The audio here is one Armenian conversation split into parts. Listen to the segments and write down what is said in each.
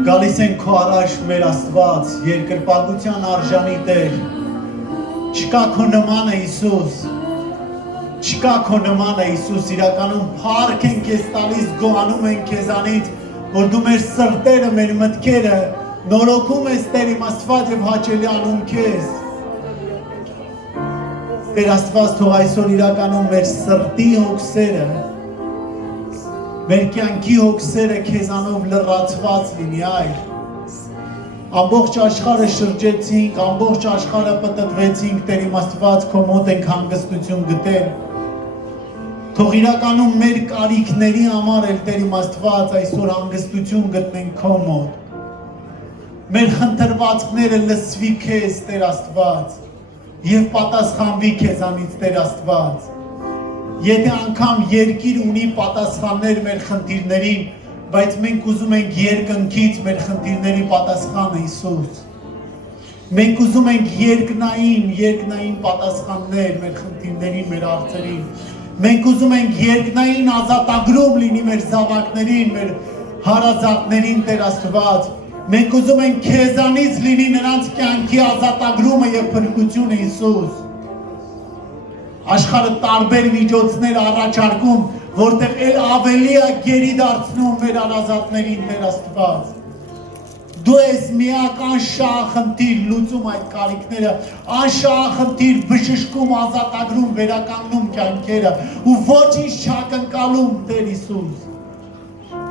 Գալիս են քո առաջ մեր Աստված, երկրպագության արժանի Տեր։ Չկա քո նմանը Հիսուս։ Չկա քո նմանը Հիսուս, իրականում փառք ենք քեզ տալիս, գոհանում ենք քեզանից, որ դու մեր սրտերը, մեր մտքերը նորոգում ես Տեր իմ Աստված եւ հաճելի անում քեզ։ Տեր Աստված, թող այսօր իրականում մեր սրտի հոգսերը, մեր կյանքի հոգսերը քեզանով լրացված լինի այր։ Ամբողջ աշխարհը շրջեցինք, ամբողջ աշխարհը պտտվեցինք, Տեր իմ Աստված, քո մոտ ենք հանգստություն գտել։ Թող իրականում մեր կարիքների համար էլ Տեր իմ Աստված այսօր հանգստություն գտնենք քո մոտ։ Մեր խնդրվածքները լսվի քեզ, Տեր Աստված, եւ պատասխանվի քեզանից, Տեր Աստված։ Եթե անգամ երկիր ունի պատասխաններ մեր խնդիրներին, բայց մենք ուզում ենք երկնքից մեր խնդիրների պատասխանը Հիսուս։ Մենք ուզում ենք երկնային պատասխաններ մեր խնդիրներին, մեր հարցերին։ Մենք ուզում ենք երկնային ազատագրում լինի մեր զավակներին, մեր հարազատներին, Տեր Աստված։ Մենք ուզում ենք քեզանից լինի նրանց կյանքի ազատագրումը եւ փրկությունը Հիսուս։ Աշխարհը տարբեր միջոցներ առաջարկում, որտեղ էլ ավելի է գերի դարձնում մեր հարազատներին, Տեր Աստված։ Դու ես միակ անշահախնդիր լուծում այդ կարիքները, անշահախնդիր բժշկում, ազատագրում, վերականգնում կյանքերը ու ոչինչ չակնկալում, Տեր Հիսուս։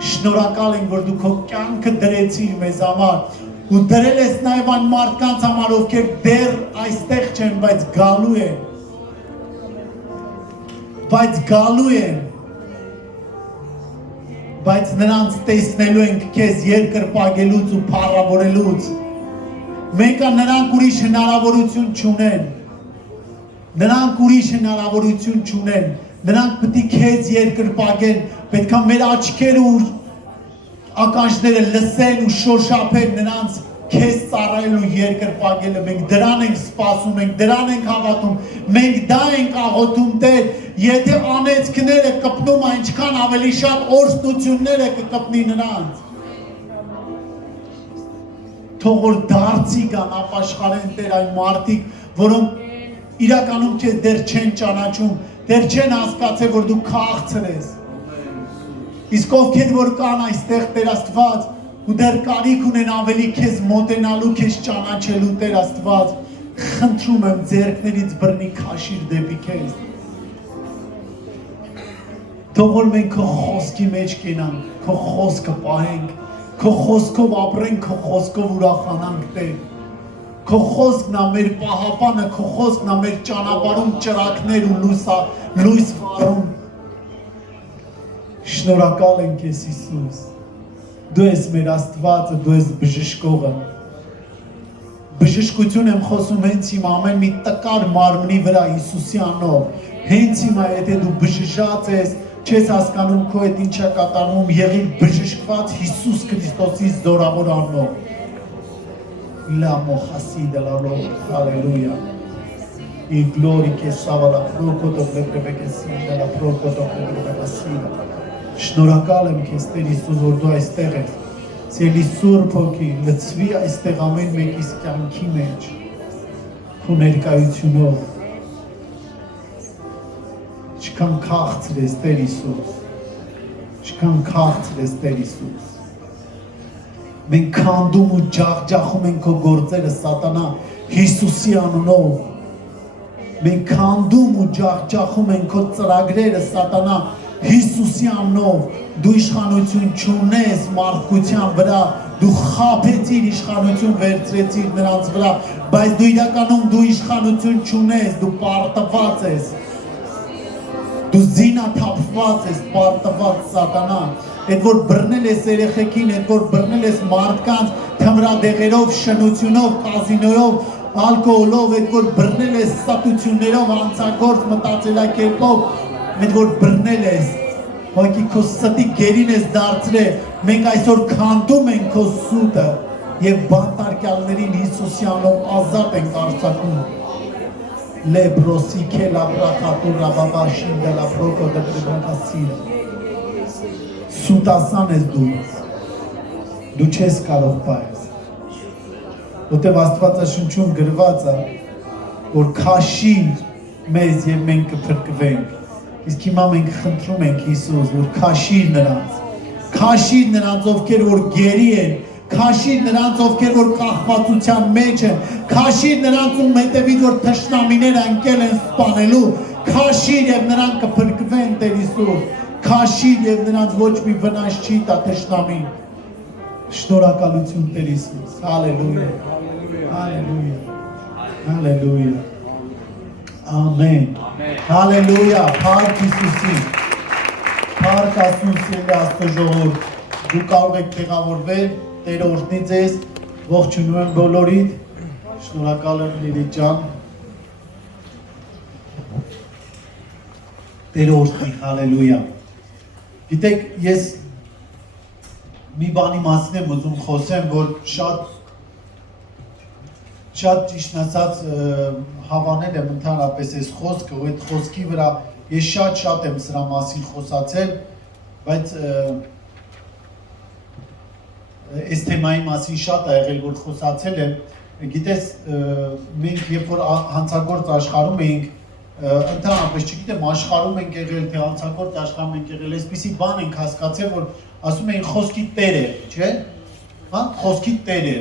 Շնորհակալ ենք, որ դու քո կյանքը դրեցիր մեզ համար ու դրել ես նաև այն մարդկանց համար, ովքեր դեռ այստեղ չեն, բայց գալու են, բայց նրանց տեսնելու ենք քեզ երկրպագելուց ու փառավորելուց։ Մենք նրանք ուրիշ հնարավորություն չունեն։ Նրանք պետք է քեզ երկրպագեն, պետք է մեր աչքերը ու ականջները լսեն ու շոշափեն նրանց քեզ ծառայելու երկրպագելը։ Մենք դրան ենք սպասում, մենք դրան ենք հավատում, մենք դա ենք աղոթում, Տեր, եթե անեծքները կպնում այնքան ավելի շատ օրհնությունները կկպնի նրանց։ Թող որ դարձի կան, ապաշխարեն, Տեր, այն մարդիկ, որոնք իրականում քեզ դեռ չեն ճանաչում, դեռ չեն հասկացել, որ դու քաղցր ես։ Իսկ ովքեր որ կան այստեղ, Տեր Աստված, ու դեռ կարիք ունեն ավելի քեզ մոտենալու, քեզ ճանաչելու, Տեր Աստված, խնդրում եմ ձեռքներից բռնի քաշիր դեպի քեզ։ Թող որ մենք քո խոսքի մեջ կենանք, քո խոսքը պահենք, քո խոսքով ապրենք, քո խոսքով ուրախանանք, Տեր։ Քո խոսքն է մեր պահապանը, քո խոսքն է մեր ճանապարհում ճրակներ ու լույս վառում։ Շնորհակալ ենք քեզ, Հիսուս։ Դու ես մեր Աստվածը, դու ես բժշկողը։ Բժշկություն եմ խոսում հենց իմ ամեն մի տկար մարմնի վրա Հիսուսի անով։ Հենց հիմա եթե դու բժշկած ես, չես հասկանում քո հետ ինչ է կատարվում, եղիր բժշկված Հիսուս Քրիստոսի զորավոր անով։ Hallelujah. Y gloria que estaba la procoto de la procoto de la sida. Շնորհակալ եմ քեզ, Տեր Հիսուս, որ դու այստեղ ես։ Սիրելի Սուրբ Հոգի, լցվի այստեղ ամեն մեկիս կյանքի մեջ քո ներկայությունով։ Չքան քաղցր ես, Տեր Հիսուս։ Չքան քաղցր ես, Տեր Հիսուս։ Մենք քանդում ու ջախջախում ենք քո գործերը, Սատանա, Հիսուսի անունով։ Մենք քանդում ու ջախջախում ենք քո ծրագրերը, Սատանա, Հիսուսի անունով, դու իշխանություն չունես մարդկության վրա, դու խաբեցիր իշխանություն վերցրեցիր նրանց վրա, բայց դու իրականում դու իշխանություն չունես, դու պարտված ես, դու զինաթափված ես, պարտված Սատանա, այդ որ բռնել ես երեխեքին, այդ որ բռնել ես մարդկանց թմրադեղերով, շնությունով, կազինոյով, ալկոհոլով, այդ որ բռնել ես ստություններով, անցագործ մտածելակերպով, մենք որ բռնել ես, ոքի քո ստի գերին ես դարձրել, մենք այսօր քանդում ենք քո սուտը եւ բանտարկյալներին Հիսուսի անունով ազատ ենք արձակում։ Լեբրոսի քելաբրակատուրա բաբաշին դե լա պրոկոդը բրբանկասիլը։ Սուտասան ես դու, դու չես կարող պահես։ Որտեւ Աստվածաշնչում գրված է, որ քաշի մեզ եւ մենք կփրկվենք։ Իսկ հիմա մենք խնդրում ենք Հիսուս, որ քաշիր նրանց, ովքեր որ գերի են, քաշիր նրանց, ովքեր որ կախվածության մեջ են, քաշիր նրանց, ում հետևից որ թշնամիներ ընկել են սպանելու, քաշիր եւ նրանք կփրկվեն, Տեր Հիսուս, քաշիր եւ նրանց ոչ մի վնաս չի տա թշնամին։ Շնորհակալություն Տեր Հիսուս, հալելույա, հալելույա, հալելույա, ամեն, հալելույա, փառք Հիսուսին, փառք Աստծուն սիրելի Աստծո ժողովուրդ, դու կարող եք տեղավորվել, Տերը օրհնի ձեզ, ողջունում եմ բոլորիդ, շնորհակալ եմ Լիլի ջան, Տերը օրհնի, հալելույա։ Գիտեք, ես մի բանի մասին եմ ուզում խոսեմ, որ շատ ճիշտ ասած հավանել եմ ընդհանրապես այս խոսքը, ու այդ խոսքի վրա ես շատ եմ սրա մասին խոսացել, բայց այս թեմայի մասին շատ ա եղել, որ խոսացել եմ, գիտես, մենք երբ որ հանցագործ աշխարհում էինք, ընդհանրապես չգիտեմ, աշխարհում ենք եղել, թե հանցագործ աշխարհում ենք եղել, այսպիսի բան ենք հասկացել, որ ասում էին խոսքի տեր է, չէ՞, հա, խոսքի տեր է։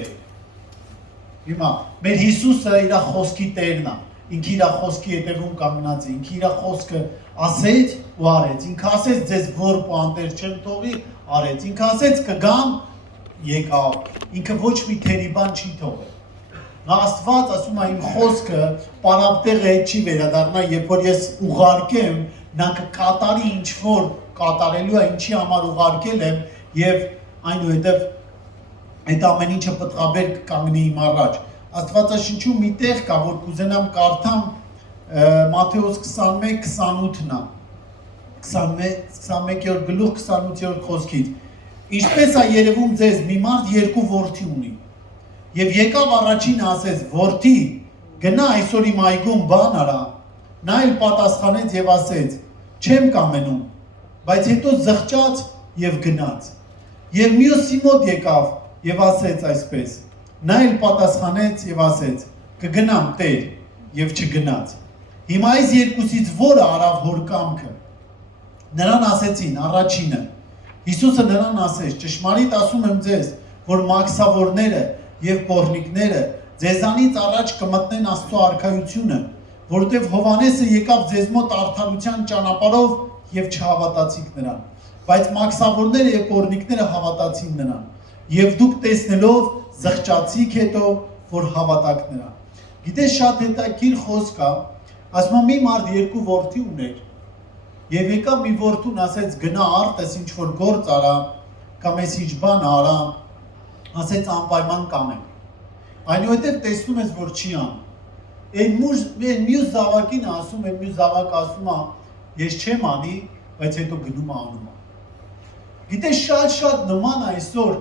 Հիմա մեր Հիսուսը իր խոսքի տերն է, ինքը իր խոսքի հետևում կանգնած է, ինքը իր խոսքը ասեց ու արեց, ինքը ասեց ձեզ որ պանտեր չեմ թողի, արեց, ինքը ասեց կգամ, եկավ, ինքը ոչ մի թերի բան չի թողել։ Նա Աստված ասում է իմ խոսքը պարապտեղը չի վերադառնա, երբ որ ես ուղարկեմ, նա կկատարի ինչ որ կատարելու է, ինչի համար ուղարկել եմ եւ այնուհետեւ այդ ամեն ինչը պատղաբեր կկանգնի իմ առաջ։ Աստվածաշնչում մի տեղ կա, որ կուզենամ կարդամ Մատթեոս 21:28-ն է։ 21-րդ գլուխ 28-րդ խոսքից։ Ինչպես է երևում ձեզ, մի մարդ երկու որդի ունի։ Եվ եկավ առաջինը ասեց. «Որդի, գնա այսօր իմ այգում բան արա»։ Նա էլ պատասխանեց եւ ասեց. «Չեմ կամենում»։ Բայց հետո զղջաց եւ գնաց։ Եվ մյուսի մոտ եկավ եւ ասեց այսպես. նա էլ պատասխանեց եւ ասեց. «Կգնամ Տեր» եւ չգնաց։ Հիմա այս երկուսից որը արավ հոր կամքը։ Նրան ասեցին առաջինը։ Հիսուսը նրան ասեց. «Ճշմարիտ ասում եմ ձեզ, որ մաքսավորները եւ պոռնիկները ձեզանից առաջ կմտնեն Աստծո արքայությունը, որովհետեւ Հովհաննեսը եկավ ձեզ մոտ արդարության ճանապարհով եւ չհավատացիք նրան, բայց մաքսավորները եւ պոռնիկները հավատացին նրան, եւ դուք տեսնելով զղջացիք հետո, որ հավատաք նրան»։ Գիտես, շատ հետաքրքիր խոսք է, ասում մի մարդ երկու որդի ուներ, եւ եկավ մի որդուն ասեց գնա արտես ինչ որ գործ արա, կամ էս ինչ բան արա, ասեց անպայման կանեմ։ Այնուհետև տեսնում ես, որ չի անում։ Այն մյուս զավակին ասում, այն մյուս զավակը ասում է, ես չեմ անի, բայց հետո գնում է անում է։ Գիտես, շատ նման այսօր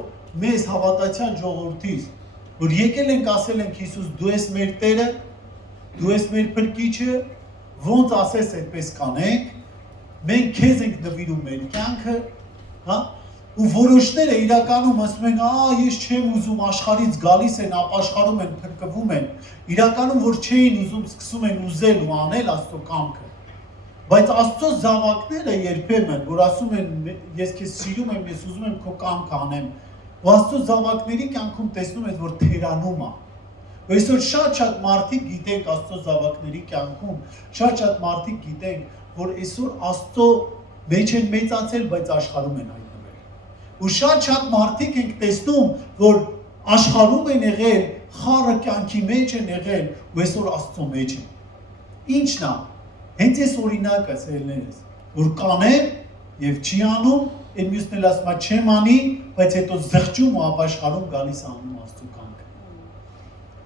մեզ հավատացյալ ժողովրդից, որ եկել ենք ասել ենք Հիսուս, դու ես մեր Տերը, դու ես մեր Փրկիչը, ոնց ասես այդպես կանենք, մենք քեզ ենք նվիրում մեր կյանքը, հա? Ու որոշները իրականում ասում են, ես չեմ ուզում, աշխարհից գալիս են, ապաշխարում են, փրկվում են, իրականում որ չէին ուզում, սկսում են ուզել ու անել Աստծո կամքը։ Բայց Աստծո զավակները երբեմն, որ ասում են, ես քեզ սիրում եմ, ես ուզում եմ քո կամքը անեմ, ու Աստծո զավակների կյանքում տեսնում ես, որ թերանում է։ Այսօր շատ մարդիկ գիտենք Աստծո զավակների կյանքում, շատ մարդիկ գիտենք, որ այսօր Աստծո մեջ են մեծացել, բայց աշխարհում են հայտնվել։ Ու շատ մարդիկ ենք տեսնում, որ աշխարհում են եղել, խառը կյանքի մեջ են եղել, ու այսօր Աստծո մեջ են։ Ինչն է։ Հենց այս օրինակը սերներս, որ կանեմ եւ չի անում, այն մյուսն էլ ասում է չեմ անի, բայց հետո զղջում ու ապաշխարում գալիս անում Աստծո կամքը։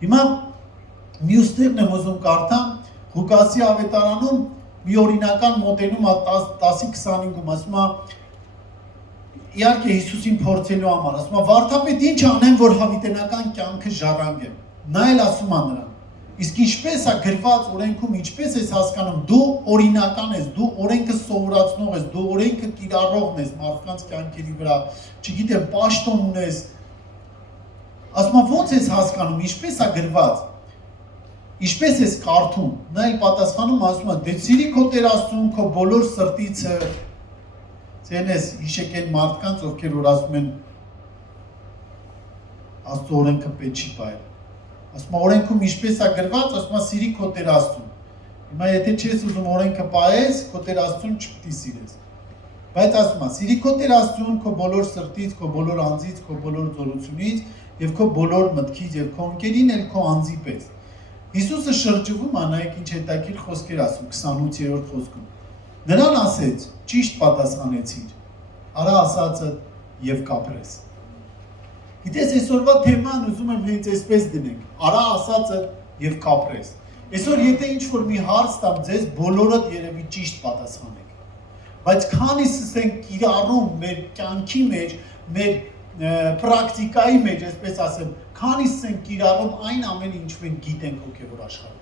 Հիմա մյուս տեղն եմ ուզում կարդամ, Ղուկասի ավետարանում մի օրինական մոտենում է 10:25-ում, ասում է իհարկե Հիսուսին փորձելու համար, ասում է վարդապետ ինչ անեմ, որ հավիտենական կյանքը ժառանգեմ։ Նա էլ ասում է նրան. իսկ ինչպես է գրված օրենքում, ինչպես ես հասկանում, դու օրինական ես, դու օրենքը սովորացնող ես, դու օրենքը կիրառողն ես մարդկանց կյանքերի վրա, չգիտեմ, պաշտոն ունես, Ասում եմ ո՞նց ես հասկանում, ինչպես է գրված։ Ինչպես ես կարդում, նա էլ պատասխանում ասում է, դե սիրի քո Տեր Աստծուն քո բոլոր սրտիցը։ Ցենես հիշեք այն մարդկանց, ովքեր որ ասում են Աստծո օրենքը պետք չի բայել։ Ասում է օրենքում ինչպես է գրված, ասում է սիրի քո Տեր Աստծուն։ Հիմա եթե չես ուզում օրենքը բայես, քո Տեր Աստծուն չպետք է սիրես։ Բայց ասում է սիրի քո Տեր Աստծուն քո բոլոր սրտից, քո բոլոր անձից, քո բոլոր զորությունից եւ քո բոլոր մտքից եւ քո ընկերին էլ քո անձի պես։ Հիսուսը շրջվում է, նայեք ինչ հետաքրքիր խոսքեր ասում 28-րդ խոսքում։ Նրան ասեց. ճիշտ պատասխանեցիր։ Արա ասածը եւ կապրես։ Գիտես այսօրվա թեման ուզում եմ հենց այսպես դնենք։ Արա ասածը եւ կապրես։ Այսօր եթե ինչ որ մի հարց տամ ձեզ, բոլորդ երևի ճիշտ պատասխանեք։ Բայց քանիսս ենք կիրառում մեր կյանքի մեջ, մեր պրակտիկայի մեջ, այսպես ասեմ, քանիսս ենք կիրառում այն ամենը, ինչ մենք գիտենք հոգևոր աշխարհում։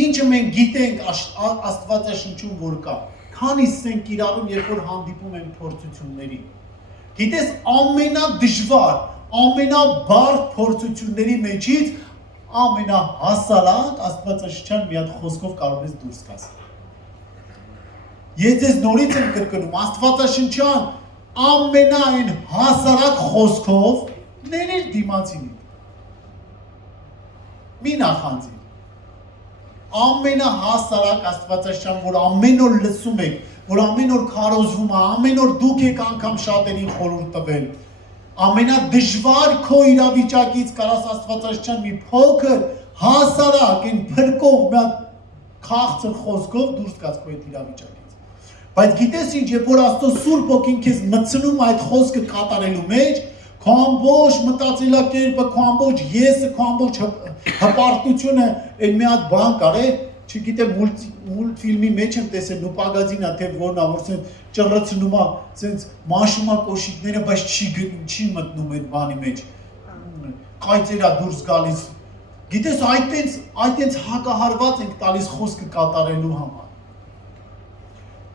Ինչը մենք գիտենք Աստվածաշնչում որ կա, քանիսս ենք կիրառում, երբ որ հանդիպում ենք փորձությունների։ Գիտես, ամենադժվար, ամենաբարդ փորձությունների մեջից ամենահասարակ Աստվածաշնչյան մի հատ խոսքով կարող ես դուրս գաս։ Ես ձեզ նորից եմ կրկնում, Աստվածաշնչյան ամենայն հասարակ խոսքով ներիր դիմացինին։ Մի նախանձի։ Ամենահասարակ Աստվածաշնչյան, որ ամեն օր լսում եք, որ ամեն օր քարոզվում է, ամեն օր դուք եք անգամ շատերին խորհուրդ տվել։ Ամենադժվար քո իրավիճակից կարաս Աստվածաշնչյան մի փոքր հասարակ այն փրկող մի հատ քաղցր խոսքով դուրս գաս քո այդ իրավիճակից։ Բայց գիտես ինչ, երբ որ Աստծո Սուրբ Ոգին քեզ մտցնում այդ խոսքը կատարելու մեջ, քո ամբողջ մտածելակերպը, քո ամբողջ եսը, քո ամբողջ հպարտությունը այն մի հատ բան կար է, չգիտեմ մուլտֆիլմի մեջ եմ տեսել, նուպագազինա թե որն է, որ սենց ճռռցնում է, սենց մաշում է կոշիկները, բայց չի մտնում այդ բանի մեջ։ Կայծերա դուրս գալիս։ Գիտես, այդտենց հակահարված ենք տալիս խոսքը կատարելու համար։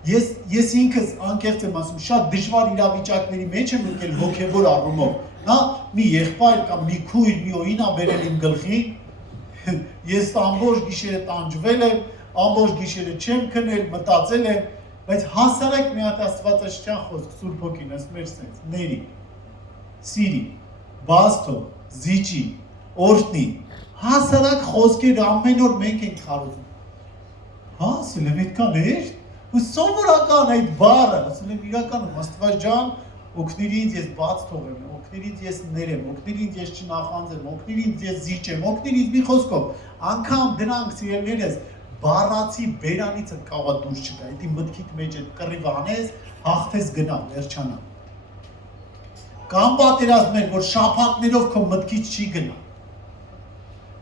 Ես ինքս անկեղծ եմ ասում, շատ դժվար իրավիճակների մեջ եմ ընկել հոգևոր առումով։ Հա, մի եղբայր կամ մի քույր, մի օրին ա բերել իմ գլխին, ես ամբողջ գիշերը տանջվել եմ, ամբողջ գիշերը չեմ քնել, մտածել եմ, բայց հասարակ մի հատ Աստվածաշնչյան խոսք, Սուրբ Ոգին ասում էր սենց, ների, սիրի, բաստո, զիջի, օրհնի, հասարակ խոսքեր ամեն օր մենք ենք խարոզում։ Հա, ասել եմ այդքան էր։ Ու սովորական այդ բառը, ասել եմ իրականում Աստված ջան, օգնիր ինձ ես բաց թողեմ, օգնիր ինձ ես ներեմ, օգնիր ինձ ես չնախանձեմ, օգնիր ինձ ես զիջեմ, օգնիր ինձ մի խոսքով, անգամ դրանք սիրելիներս բառացի բերանիցը կարող դուրս չգա, դա մտքիդ մեջ այդ կռիվ անես, հաղթես գնա, վերջանա։ Կամ պատերազմներ, որ շաբաթներով քո մտքից չի գնա։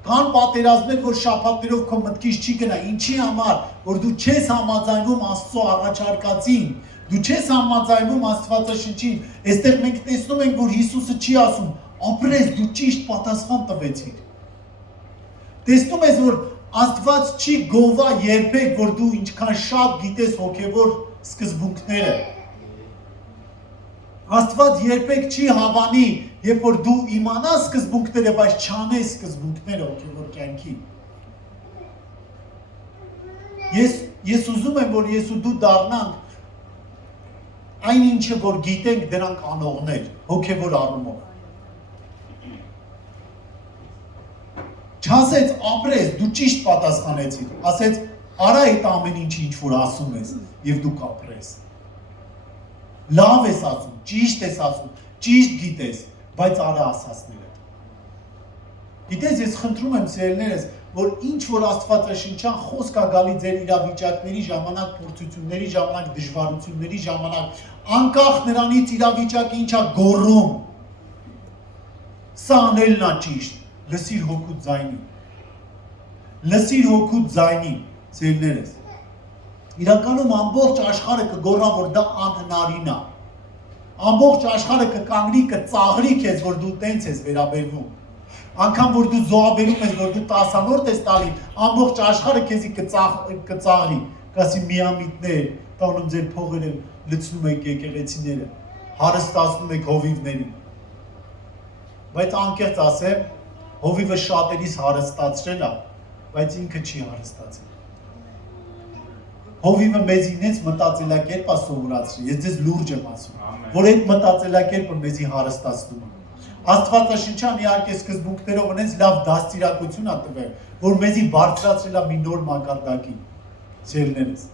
Կան պատերազմներ, որ շաբաթներով քո մտքից չի գնա, ինչի համար, որ դու չես համաձայնվում Աստծո առաջարկածին, դու չես համաձայնվում Աստվածաշնչին։ Այստեղ մենք տեսնում ենք, որ Հիսուսը չի ասում, ապրես, դու ճիշտ պատասխան տվեցիր։ Տեսնում ես, որ Աստված չի գովա երբեք, որ դու ինչքան շատ գիտես հոգևոր սկզբունքները։ Աստված երբեք չի հավանի, երբ որ դու իմանաս սկզբունքները, բայց չանես սկզբունքները հոգևոր կյանքի։ Ես ուզում եմ, որ ես ու դու դառնանք այն ինչը, որ գիտենք դրանք անողներ, հոգևոր առումով։ Չասեց ապրես, դու ճիշտ պատասխանեցիր, ասեց արա այդ ամեն ինչը ինչ որ ասում ես եւ դու կապրես։ Լավ ես ասում, ճիշտ ես ասում, ճիշտ գիտես, բայց արա ասածները։ Գիտես, ես խնդրում եմ սիրելիներս, որ ինչ որ Աստվածաշնչյան խոսք է գալի ձեր իրավիճակների ժամանակ, փորձությունների ժամանակ, դժվարությունների ժամանակ, անկախ նրանից իրավիճակը ինչ է գոռում։ Սա անելն է ճիշտ, լսիր հոգուց ձայնին։ Լսիր հոգուց ձայնին, սիրելիներս։ Իրականում ամբողջ աշխարհը կգոռա, որ դա անհնարին է։ Ամբողջ աշխարհը կկանգնի, կծաղրի քեզ, որ դու տենց ես վերաբերվում։ Անկամ որ դու զոհաբերում ես, որ դու 10-րդ ես տալի, ամբողջ աշխարհը քեզի կծաղրի, կասի միամիտներ, տանում ձեր փողերը լցնում եք եկեղեցիները, հարստացնում եք հովիվներին։ Բայց անկեղծ ասեմ, հովիվը շատերիս հարստացրել է, բայց ինքը չի հարստացել։ Հովիվը մեզ ինձ մտածելակերպ է սովորացրել, ես ձեզ լուրջ եմ ասում, որ այդ մտածելակերպը մեզի հարստացնում է։ Աստվածաշնչան իհարկե սկզբունքներով ունենց լավ դաստիարակություն է տվել, որ մեզի բարձրացրել է մի նոր մակարդակի, ծերներս։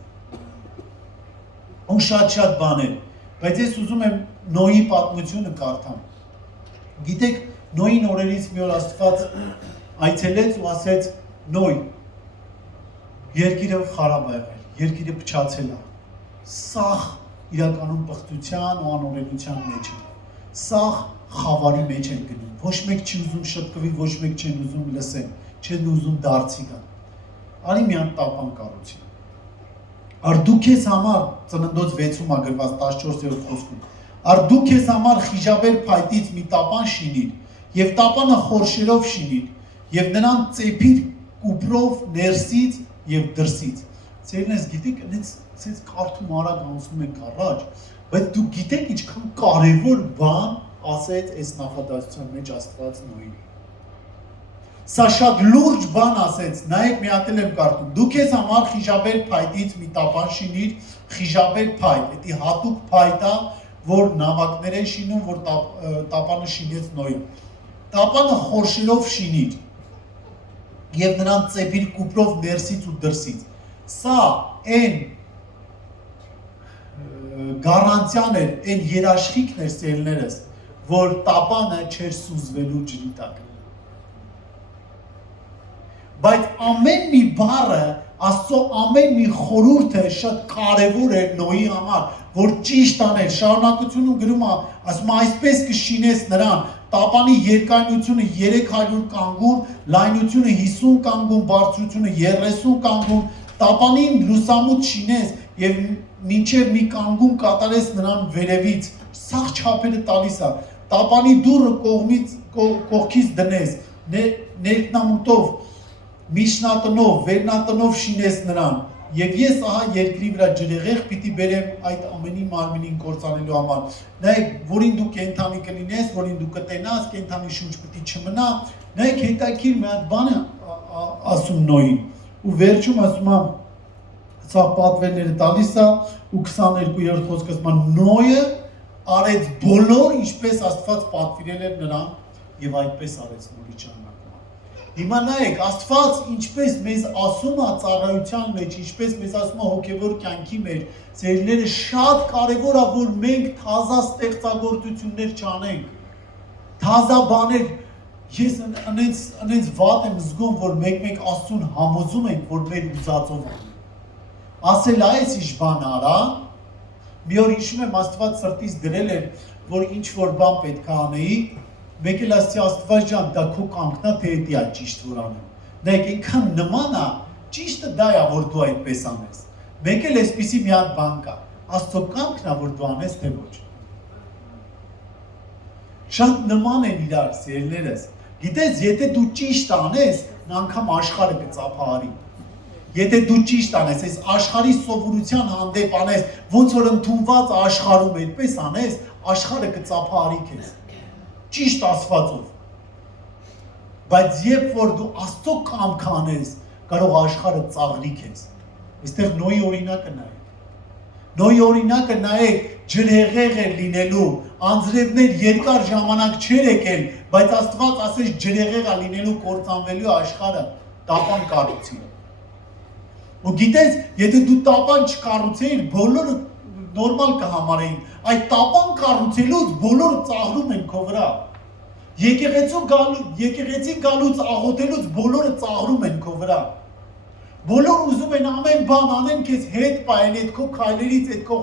Ու շատ բաներ, բայց ես ուզում եմ Նոյի պատմությունը կարդամ։ Գիտեք, Նոյին օրերից մի օր Աստված այցելեց ու ասեց. Նոյ, երկիրը խարավ է եղել, երկիրը փչացել է, սաղ իրականում պղծության ու անօրենության մեջ է, սաղ խավարի մեջ են գնում, ոչ մեկ չի ուզում շտկվի, ոչ մեկ չեն ուզում լսեն, չեն ուզում դարձի գան։ Արի մի հատ տապան կառուցի։ Ար դու քեզ համար Ծննդոց 6-ում ա գրված 14-րդ խոսքում։ Ար դու քեզ համար խիժաբեր փայտից մի տապան շինիր, եւ տապանը խորշերով շինիր, եւ նրան ծեփիր կուպրով ներսից եւ դրսից։ Ծերնես գիտեք, այնց կարդում արագ անցնում ենք առաջ, բայց դու գիտեք ինչքան կարևոր բան ասեց այս նախադասության մեջ Աստված Նոյին։ Սա շատ լուրջ բան ասեց, նայեք մի հատ եմ կարդում։ Դու քեզ համար խիժաբեր փայտից մի տապան շինիր, խիժաբեր փայտ, դա հատուկ փայտ է, որ նավակներ են շինում, որ տապանը շինեց Նոյին։ Տապանը խորշերով շինիր եւ նրան ծեփիր կուպրով ներսից ու դրսից։ Սա այն գարանտիան էր, այն երաշխիքն էր ծերներս, որ տապանը չէր սուզվելու ջրի տակ։ Բայց ամեն մի բառը, Աստծո ամեն մի խորհուրդը շատ կարևոր էր Նոյի համար, որ ճիշտ աներ, շարունակությունում գրում է, ասում է այսպես կշինես նրան, տապանի երկայնությունը 300 կանգուն, լայնությունը 50 կանգուն, բարձրությունը 30 կանգուն, տապանին լուսամուտ շինես եւ մինչեւ մի կանգուն կատարես նրան վերևից, սաղ չափերը տալիս է, տապանի դուռը կողքից դնես, ներքնամուտով, միջնատնով, վերնատնով շինես նրան, եւ ես ահա երկրի վրա ջրեղեղ պիտի բերեմ այդ ամենի մարմինին կործանելու համար։ Նայեք, որին դու կենթանի կլինես, որին դու կտենաս, կենթանի շունչ պիտի չմնա։ Նայեք, հետաքրքիր մի հատ բան է ասում Նոյին, ու վերջում ասում է, սա պատվերները տալիս է, ու 22-րդ խոսքը ասում է, Նոյը արեց բոլոր, ինչպես Աստված պատվիրել էր նրան, եւ այդպես արեց նորի շարունակումը։ Հիմա նայեք, Աստված ինչպես մեզ ասում է ծառայության մեջ, ինչպես մեզ ասում է հոգևոր կյանքի մեջ, ծերները շատ կարևոր է, որ մենք թազա ստեղծագործություններ չանենք, թազա բաներ, ես անենց վատ եմ զգում, որ մեկ Աստծուն համոզում ենք, որ մեր ուզածով անենք։ Ասել այս ինչ բան արա, մի օր հիշում եմ Աստված սրտից դրել էր, որ ինչ որ բան պետք է անեի, մեկ էլ ասեցի Աստված ջան, դա քո կամքն է, թե դա ճիշտ որ անեմ։ Նայեք, այնքան նման է, ճիշտը դա է, որ դու այդպես անես։ Մեկ էլ այսպիսի մի հատ բան կա, Աստծո կամքն է, որ դու անես, թե ոչ։ Շատ նման են իրար, սիրելիներս։ Գիտես, եթե դու ճիշտ անես, անգամ աշխարհը կծափահարի։ Եթե դու ճիշտ անես, այս աշխարհի սովորության հանդեպ անես, ոնց որ ընդունված աշխարհում այդպես անես, աշխարհը կծափահարի քեզ։ Ճիշտ ասվածով։ Բայց երբ որ դու Աստծո կամք անես, կարող աշխարհը ծաղրի քեզ։ Այստեղ Նոյի օրինակը նայեք։ Նոյի օրինակը նայեք, ջրհեղեղ էր լինելու, անձրևներ երկար ժամանակ չէր եկել, բայց Աստված ասեց ջրհեղեղ է լինելու, կործանվելու աշխարհը, տապան կառուցի։ Ու գիտես, եթե դու տապան չկառուցեիր, բոլորը նորմալ կհամարեին, այդ տապան կառուցելուց բոլորը ծաղրում են քո վրա։ Եկեղեցի գալուց աղոթելուց բոլորը ծաղրում են քո վրա։ Բոլորը ուզում են ամեն բան անեն քեզ հետ պահեն այդ քո քայլերից, այդ քո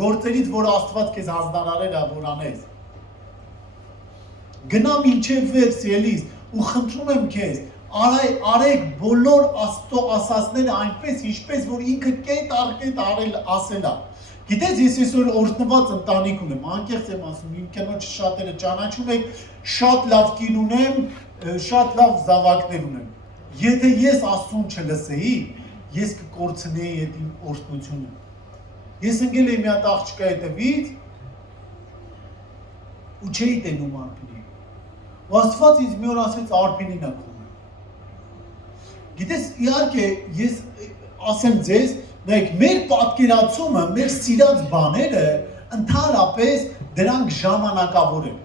գործերից, որ Աստված քեզ հանձնարարել է, որ անես։ Գնա մինչև վերջ ելիս ու խնդրում եմ քեզ, արեք բոլոր Աստծո ասածները այնպես, ինչպես որ ինքը կետ առ կետ արել ասել է։ Գիտես, ես այսօր օրհնված ընտանիք ունեմ, անկեղծ եմ ասում, իմ կնոջը շատերը ճանաչում եք, շատ լավ կին ունեմ, շատ լավ զավակներ ունեմ։ Եթե ես Աստծուն չլսեի, ես կկորցնեի այդ իմ օրհնությունը։ Ես ընկել եմ մի հատ աղջկա հետևից ու չէի տենում անկրի։ Աստված ինձ մի օր ասեց Արփինին ակում։ Գիտես, իհարկե ես ասեմ ձեզ, նայեք, մեր պատկերացումը, մեր սիրած բաները ընդհանրապես դրանք ժամանակավոր են։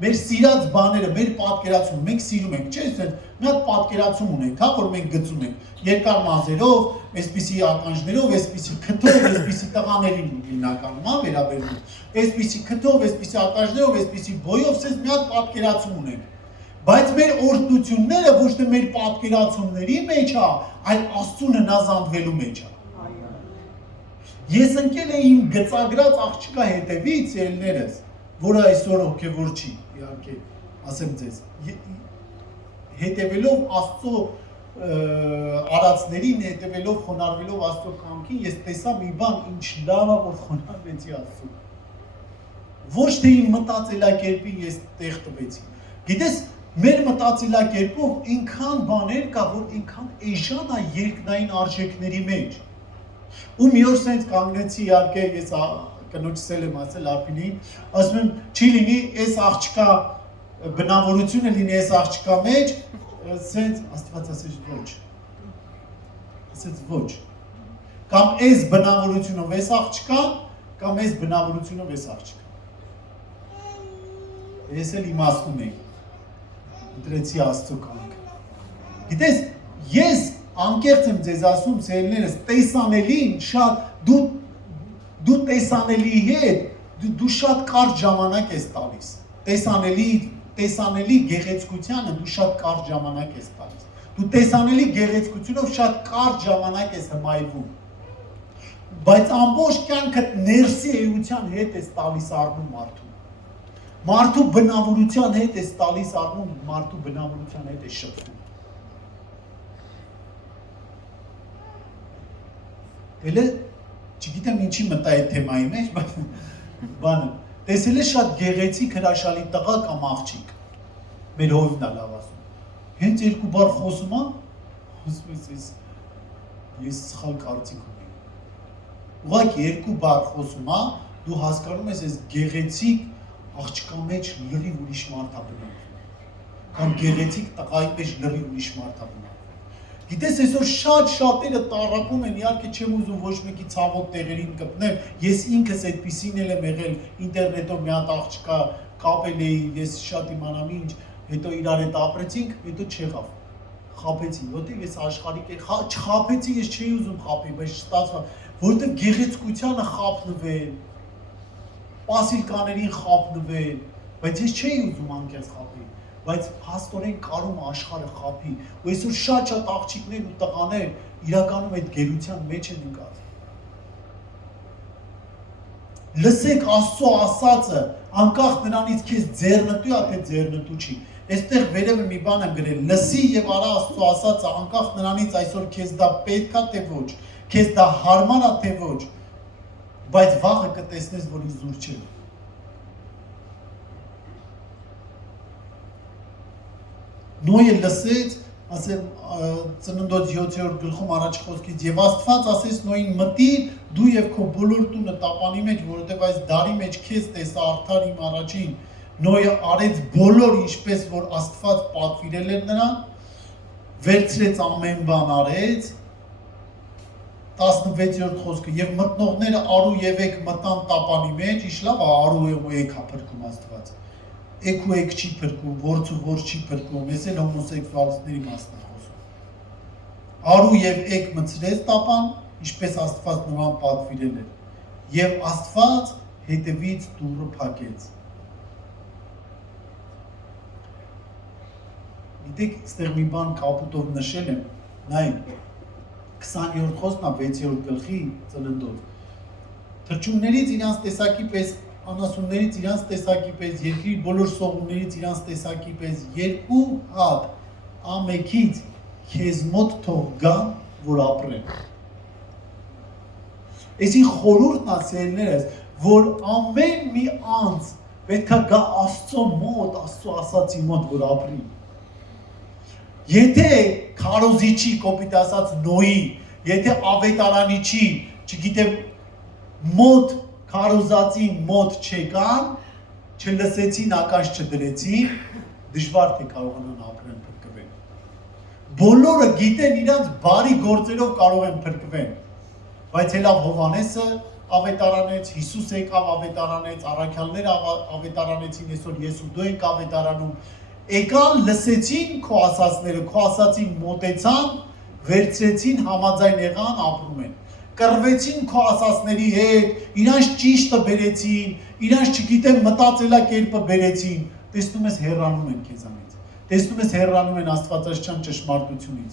Մեր սիրած բաները, մեր պատկերացումը, մենք սիրում ենք, չէ՞, ասես, մի հատ պատկերացում ունենք, հա, որ մենք գծում ենք երկար մազերով, այսպիսի ականջներով, այսպիսի քթով, այսպիսի տղաներին հիմնականում, հա, վերաբերվում։ Այսպիսի քթով, այսպիսի ականջներով, այսպիսի բոյով, ասես մի հատ պատկերացում ունենք։ Բայց մեր օրհնությունները ոչ թե մեր պատկերացումների մեջ է, այլ Աստծուն հնազանդվելու մեջ է։ Ես ընկել եմ իմ գծագրած աղջկա հետևից ելներս, որը այսօր հոգևոր չի, իհարկե, ասեմ ձեզ, հետևելով Աստծո արածներին, հետևելով խոնարհվելով Աստծո կամքին, ես տեսա մի բան, ինչ լավ է, որ խոնարհվեցի Աստծուն։ Ոչ թե իմ մտածելակերպին ես տեղ տվեցի։ Գիտես, մեր մտածելակերպով այնքան բաներ կա, որ այնքան էժան է երկնային արժեքների մեջ։ Ու մի օր սենց կանգնեցի, իհարկե, ես կնոջս եմ ասել Արփինին, ասում եմ, չի լինի, այս աղջկա բնավորությունը լինի այս աղջկա մեջ, սենց Աստված ասեց ոչ։ Ասեց ոչ։ Կամ այս բնավորությունով այս աղջկան, կամ այս բնավորությունով այս աղջկան։ Ես էլ իմաստում եմ, ընտրեցի Աստծո կամքը։ Գիտես, ես անկեղծ եմ ձեզ ասում, սերներս, տեսանելին շատ, դու տեսանելի հետ, դու շատ կարճ ժամանակ ես տալիս։ Տեսանելի գեղեցկությանը դու շատ կարճ ժամանակ ես տալիս։ Դու տեսանելի գեղեցկությունով շատ կարճ ժամանակ ես հմայվում։ Բայց ամբողջ կյանքդ ներսի էության հետ ես տալիս առնում մարդու։ Մարդու բնավորության հետ ես տալիս առնում, մարդու բնավորության հետ ես շփվում։ Էլե, չգիտեմ ինչի մտա այդ թեմայի մեջ, բայց բանը, տեսել է շատ գեղեցիկ հրաշալի տղա կամ աղջիկ, մեր հովիվն է լավ ասում, հենց երկու բառ խոսում է, ասում ես սխալ կարծիք ունեմ, ուղղակի երկու բառ խոսում է, դու հասկանում ես այս գեղեցիկ աղջկա մեջ լրիվ ուրիշ մարդ է բնավորվում, կամ գեղեցիկ տղայի մեջ լրիվ ուրիշ մարդ է բնավորվում։ Գիտես, այսօր շատերը տառապում են, իհարկե չեմ ուզում ոչ մեկի ցավոտ տեղերին կպնել, ես ինքս այդպիսին էլ եմ եղել, ինտերնետով մի հատ աղջկա կապել էի, ես շատ իմանամ ինչ, հետո իրար հետ ապրեցինք, հետո չեղավ, խաբեցի, որտեղ ես աշխարհիկ եմ, չխաբեցի, ես չէի ուզում խաբի, բայց չստացավ, որտեղ գեղեցկությանը խաբնվել, պասիլկաներին խաբնվել, բայց ես չէի ուզում անկեղծ խաբել, բայց հաստորեն կարում աշխարհը խաբի, ու այսօր շատ աղջիկներ ու տղաներ իրականում այդ գերության մեջ են ընկած։ Լսեք Աստծո ասածը, անկախ նրանից քեզ ձեռնտու է, թե ձեռնտու չի։ Այստեղ վերևը մի բան եմ գրել, լսի եւ արա Աստծո ասածը, անկախ նրանից այսօր քեզ դա պետք է, թե ոչ, քեզ դա հարմար է, թե ոչ, բայց վաղը կտեսնես, որ իզուր չէ։ Նոյը լսեց, ասեմ, ծննդոց 7-րդ գլխում առաջ խոսքից, եւ Աստված ասեց Նոյին մտիր դու եւ քո բոլոր տունը տապանի մեջ, որովհետեւ այս դարի մեջ քեզ տեսա արդար իմ առաջին։ Նոյը արեց բոլոր ինչպես որ Աստված պատվիրել էր նրան, վերցրեց ամեն բան արեց, 16-րդ խոսքը, եւ մտնողները արու եւ եկ մտան տապանի մեջ, ինչ լավ է արու եւ եկ հա փրկում Աստված։ Եկ ու եկ չի փրկում, որց ու որց չի փրկում, ես էլ հոմոսեքսուալների մասն եմ խոսում։ Արու եւ եկ մցրեց տապան, ինչպես Աստված նրան պատվիրել էր, եւ Աստված հետևից դուռը փակեց։ Գիտեք, այստեղ մի բան կապուտով նշել եմ, նայեք, 20-րդ խոսքն է 6-րդ գլխի ծննդոց։ Թրջուններից իրանց տեսակի պես, անասուններից իրանց տեսակի պես, երկրի բոլոր սողուններից իրանց տեսակի պես, երկու հատ ամեքից քեզ մոտ թող գան, որ ապրեն։ Այսին խորհուրդն է սերներս, որ ամեն մի անձ պետք է գա Աստծո մոտ, Աստծո ասածի մոտ, որ ապրի։ Եթե քարոզիչի, կոպիտ ասած Նոյի, եթե ավետարանիչի, չգիտեմ, մոտ քարոզածի մոտ չեկան, չլսեցին, ականջ չդրեցին, դժվար թե կարողանան ապրեն փրկվեն։ Բոլորը գիտեն իրանց բարի գործերով կարող են փրկվեն, բայց հելավ Հովանեսը ավետարանեց, Հիսուս եկավ ավետարանեց, առաքյալները ավետարանեցին, այսօր ես ու դու ենք ավետարանում, եկան լսեցին քո ասածները, քո ասածին մոտեցան, վերցրեցին, համաձայն եղան, ապրում են։ Կռվեցին քո ասածների հետ, իրանց ճիշտը բերեցին, իրանց չգիտեմ մտածելակերպը բերեցին, տեսնում ես հեռանում են քեզանից, տեսնում ես հեռանում են Աստվածաշնչյան ճշմարտությունից,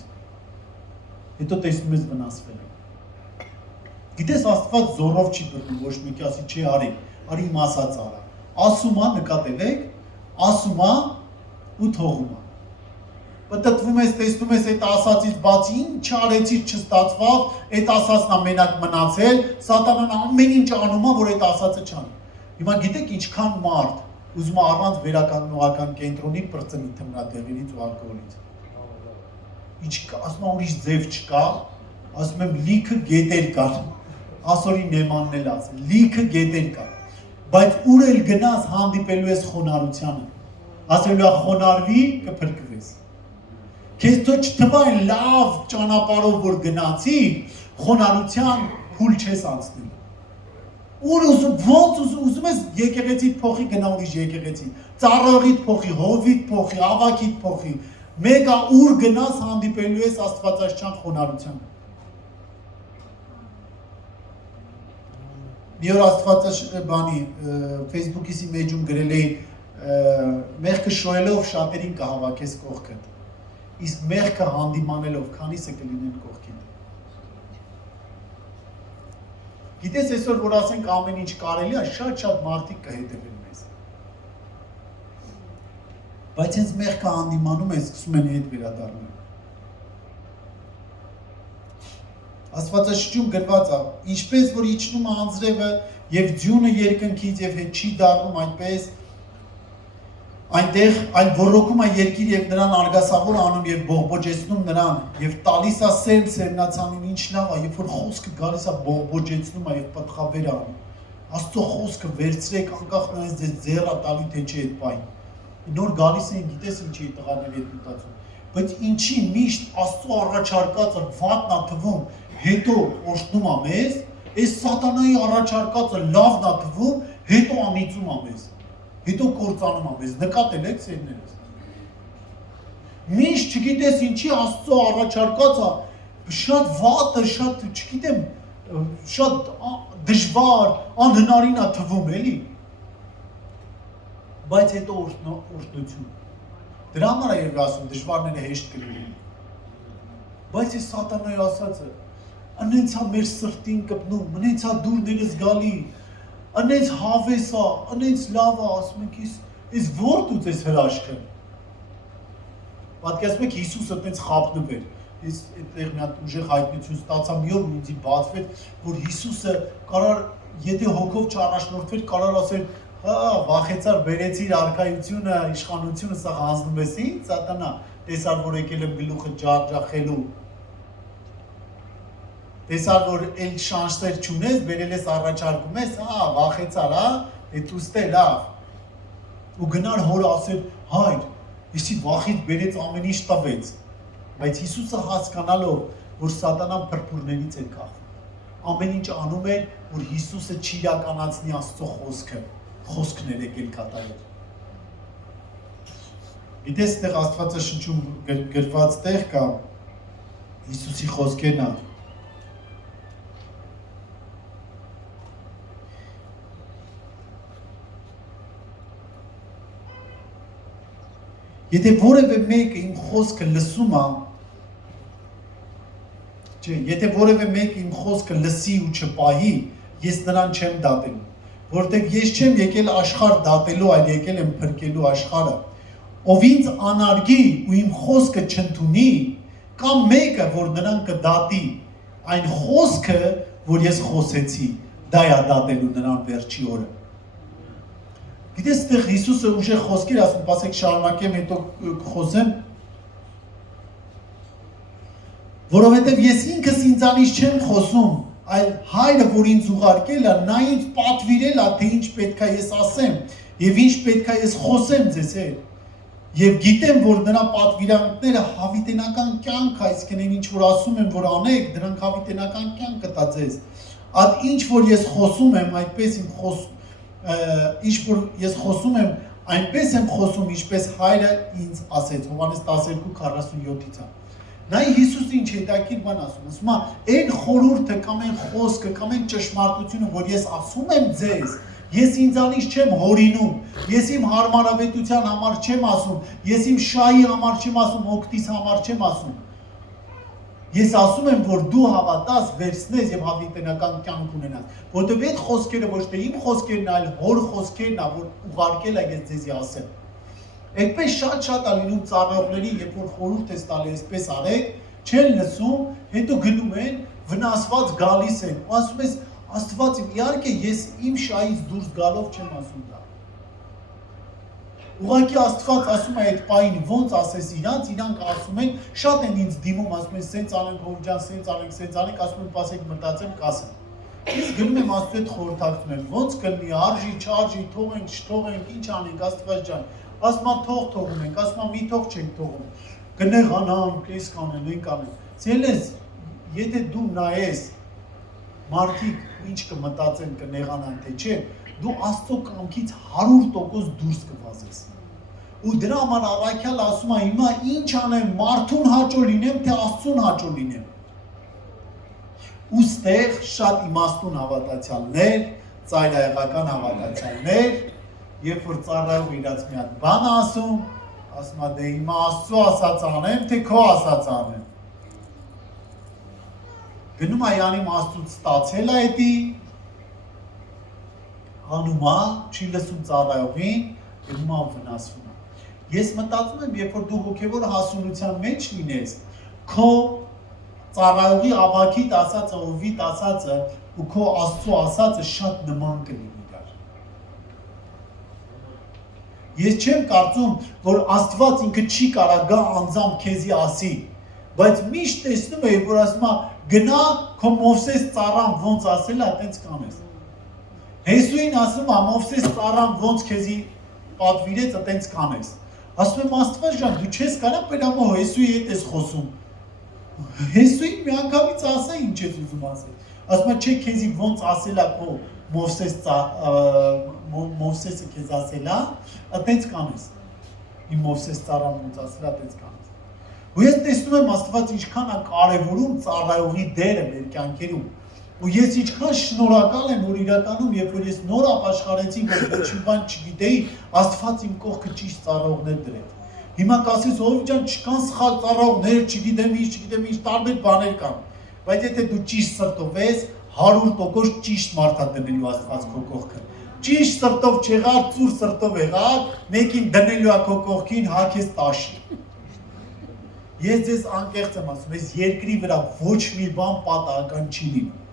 հետո տեսնում ես վնասվել են։ Գիտես Աստված զորով չի բռնում, ոչ մեկի ասի չի արի իմ ասած արա, ասում է, նկատել եք, ասում է ու թողում է։ Պտտվում ես, տեսնում ես այդ ասածից բացի ինչ արեցից չստացվավ, այդ ասածն է մենակ մնացել, սատանան ամեն ինչ անում է, որ այդ ասածը չանի։ Հիմա գիտեք ինչքան մարդ ուզում է առանց վերականգնողական կենտրոնի պրծնի թմրադեղերից ու ալկոհոլից։ Ինչ ասում է ուրիշ ձև չկա, ասում եմ լիքը գետեր կար, ասորի նեմանն էլ ասում, լիքը գետեր կար, բայց ուր էլ գնաս հանդիպելու ես խոնարհությանը, ասելու է խոնարհվի կփրկվես։ Քեզ թող չթվա այն լավ ճանապարհով որ գնացի, խոնարհության փուլ չես անցնի։ Ուր ոնց ուզում ես եկեղեցիդ փոխի գնա ուրիշ եկեղեցի, ծառողիդ փոխի, հովիդ փոխի, ավակիդ փոխի, մեկը ուր գնաս հանդիպելու ես Աստվածաշնչյան խոնարհությանը։ Մի օր Աստվածաշնչի Facebook-ի մեջում գրել էի մեղքը շոյելով շատերին կհավաքես կողքդ, իսկ մեղքը հանդիմանելով քանիսը կլինեն կողքին։ Գիտես այսօր որ ասենք ամեն ինչ կարելի է, շատ մարդիկ կհետևեն մեզ։ Բայց հենց մեղքը հանդիմանում է, սկսում են հետ վերադառնալ։ Աստվածաշնչում գրված է, ինչպես որ իջնում է անձրևը եւ ձյունը երկնքից եւ հետ չի դառնում այդպես, այնտեղ այն ոռոգում է երկիր եւ նրան արգասավոր անում եւ բողբոջեցնում նրան եւ տալիս է սերմ սերմնացանին, ինչ լավ է, երբ որ խոսքը գալիս է բողբոջեցնում է եւ պատխաբեր անում։ Աստծո խոսքը վերցրեք անկախ նրանից ձեզ ձեռա տալի թե չի այդ բան։ Նոր գալիս են, գիտես ինչի տղաների հետ մտածում, բայց ինչի միշտ Աստծո առաջարկածը վատն է թվում, հետո օշտնում է մեզ, այս սատանայի առաջարկածը լավն է թվում, հետո անիծում է մեզ, հետո կործանում է մեզ, նկատել եք սերներս։ Միշտ չգիտես ինչի Աստծո առաջարկածը շատ վատը, շատ չգիտեմ, շատ դժվար, անհնարին է թվում, էլի։ Բայց հետո օրհնություն։ Դրա համար է երբ ասում դժվարները հեշտ կլինեն։ Բայց այս սատանայի ասածը անենց է մեր սրտին կպնում, անենց է դուրներս գալի, անենց հավես է, անենց լավ է, ասում ենք ես ո՞ր դուց ես հրաշքը։ Պատկերացնում եք Հիսուսը այդպես խաբնվեր։ Ես այդտեղ մի հատ ուժեղ հայտնություն ստացա, մի օր ինձ բացվեց, որ Հիսուսը կարար, եթե հոգով չառաջնորդվեր, կարար ասել, հա, վախեցար, բերեցիր արքայությունը, իշխանությունը, սա հանձնում ես ինձ, սատանա, տեսար, որ եկել եմ գլուխը ջախջախելու, տեսար, որ էլ շանսեր չունես, բերել ես առաջարկում ես, հա, վախեցար, հա, դուստե լավ, ու գնար հորը ասել, հայր, եսի վախից բերեց ամեն ինչ տվեց, բայց Հիսուսը հասկանալով, որ սատանան փրփուրներից էր կախվում, ամեն ինչ անում էր, որ Հիսուսը չիրականացնի Աստծո խոսքը, խոսքն էր եկել կատարել։ Գիտես, այդտեղ Աստվածաշնչում գրված տեղ կա Հիսուսի խոսքերն է։ Եթե որևէ մեկը իմ խոսքը լսում է, եթե որևէ մեկը իմ խոսքը լսի ու չպահի, ես նրան չեմ դատելու, որտեղ ես չեմ եկել աշխարհ դատելու, այլ եկել եմ փրկելու աշխարհը։ Ով ինձ անարգի ու իմ խոսքը չընդունի, կամ մեկը, որ նրան կդատի, այն խոսքը, որ ես խոսեցի, դա է դատելու նրան վերջի օրը։ Գիտես, այդտեղ Հիսուսը ուժեղ խոսքեր ասում, ասեք շարունակեմ, հետո կխոսեմ, որովհետև ես ինքս ինձանից չեմ խոսում, այլ հայրը, որ ինձ ուղարկել է, նա ինձ պատվիրել է, թե ինչ պետք է ես ասեմ, եւ ինչ պետք է ես խոսեմ ձեզ հետ։ Եվ գիտեմ, որ նրա պատվիրանքները հավիտենական կյանք, այսինքն ինչ որ ասում եմ, որ անեք, դրանք հավիտենական կյանք կտա ձեզ։ Այդ ինչ որ ես խոսում եմ, այդպես իմ ինչ որ ես խոսում եմ, այնպես եմ խոսում, ինչպես Հայրը ինձ ասեց, Հովհաննես 12:47-ից։ Նա Հիսուսը ինչ հետաքրքիր բան ասում է, այն խորհուրդը կամ այն խոսքը կամ այն ճշմարտությունը, որ ես ասում եմ ձեզ, ես ինձանից չեմ հորինում, ես իմ հարմարավետության համար չեմ ասում, ես իմ շահի համար չեմ ասում, օգտիս համար չեմ ասում։ Ես ասում եմ, որ դու հավատաս, վերցնես եւ հավիտենական կյանք ունենաս, որտեղ այդ խոսքերը ոչ թե իմ խոսքերն, այլ Հոր խոսքերն է, որ ուղարկել է ես ձեզի ասեմ։ Այդպես շատ է լինում ծառայողների, երբ որ խորհուրդ ես տալի, այսպես արեք, չեն լսում, հետո գնում են, վնասված գալիս են, ու ասում ես, Աստված իմ, իհարկե ես իմ շահից դուրս գալով չեմ ասում դա։ Ուղղակի Աստված ասում է այդ պահին ոնց ասես իրանք ասում են, շատ են ինձ դիմում, ասում են սենց անենք Հովիջան, սենց անենք, ասում են պասեք մտածեմ, կասեմ։ Ես գնում եմ Աստծո հետ խորհրդակցում եմ, ոնց կլինի, արժի, չարժի, թողենք, չթողենք, ինչ անենք, Աստված ջան։ Ասում է թողում ենք, ասում է մի թող չենք թողում։ Կնեղանանք, այս կանեն, այն կանեն։ Ցելես, եթե դու նայես մարդիկ ինչ կմտածեն կնեղանան թե չէ, դու Աստծո կամքից 100% դուրս կվազես։ Ու դրա համար առաքյալ ասում է հիմա ինչ անեմ, մարդուն հաճո լինեմ, թե Աստծուն հաճո լինեմ։ Ուստեղ շատ իմաստուն հավատացյալներ, ծայրահեղական հավատացյալներ, երբ որ ծառայող իրաց մի հատ բան ասում է դե հիմա Աստծո ասած անեմ, թե քո ասած անեմ։ Գնում է յանի Աստծուց ստացել է էդի, հանում է, չի լսում ծառայողին, գնում է վնասվում է։ Ես մտածում եմ, երբ որ դու հոգևոր հասունության մեջ լինես, քո ծառայողի ավագիդ ասածը, ովիդ ասածը ու քո Աստծո ասածը շատ նման կլինի իրար։ Ես չեմ կարծում, որ Աստված ինքը չի կարա գա անձամբ քեզի ասի, բայց միշտ տեսնում եմ, որ ասում է գնա քո Մովսես ծառան ոնց ասել է, այդպես կանես։ Հեսուին ասում է Մովսես ծառան ոնց քեզի պատվիրեց, այդպես կանես։ Ասում եմ Աստված ջան, դու չես կարա պետք է Հեսուի հետ ես խոսում։ Հեսուին մի անգամից ասա ինչ ես ուզում ասել։ Ասում է չէ քեզի ոնց ասել է քո Մովսեսը քեզ ասել է, այդպես կանես։ Իմ Մովսես ծառան ոնց ասել է, այդպես կանես։ Ու ես տեսնում եմ Աստված ինչքան է կարևորում ծառայողի դերը մեր կյանքերում։ Ու ես ինչքան շնորհակալ եմ, որ իրականում, երբ որ ես նոր ապաշխարեցի, որ ոչինչ բան չգիտեի, Աստված իմ կողքը ճիշտ ծառայողներ դրեց։ Հիմա կասես, Հովիջան, չկան սխալ ծառայողներ, չգիտեմ ինչ, տարբեր բաներ կան։ Բայց եթե դու ճիշտ սրտով ես, 100% ճիշտ մարդ է դնելու Աստված քո կողքը։ Ճիշտ սրտով չեղար, ծուր սրտով եղար, մեկին դնելու է քո կողքին, հագես տաշի։ Ես ձեզ անկեղծ եմ ասում, այս երկրի վրա ոչ մի բան պատահական չի լինում։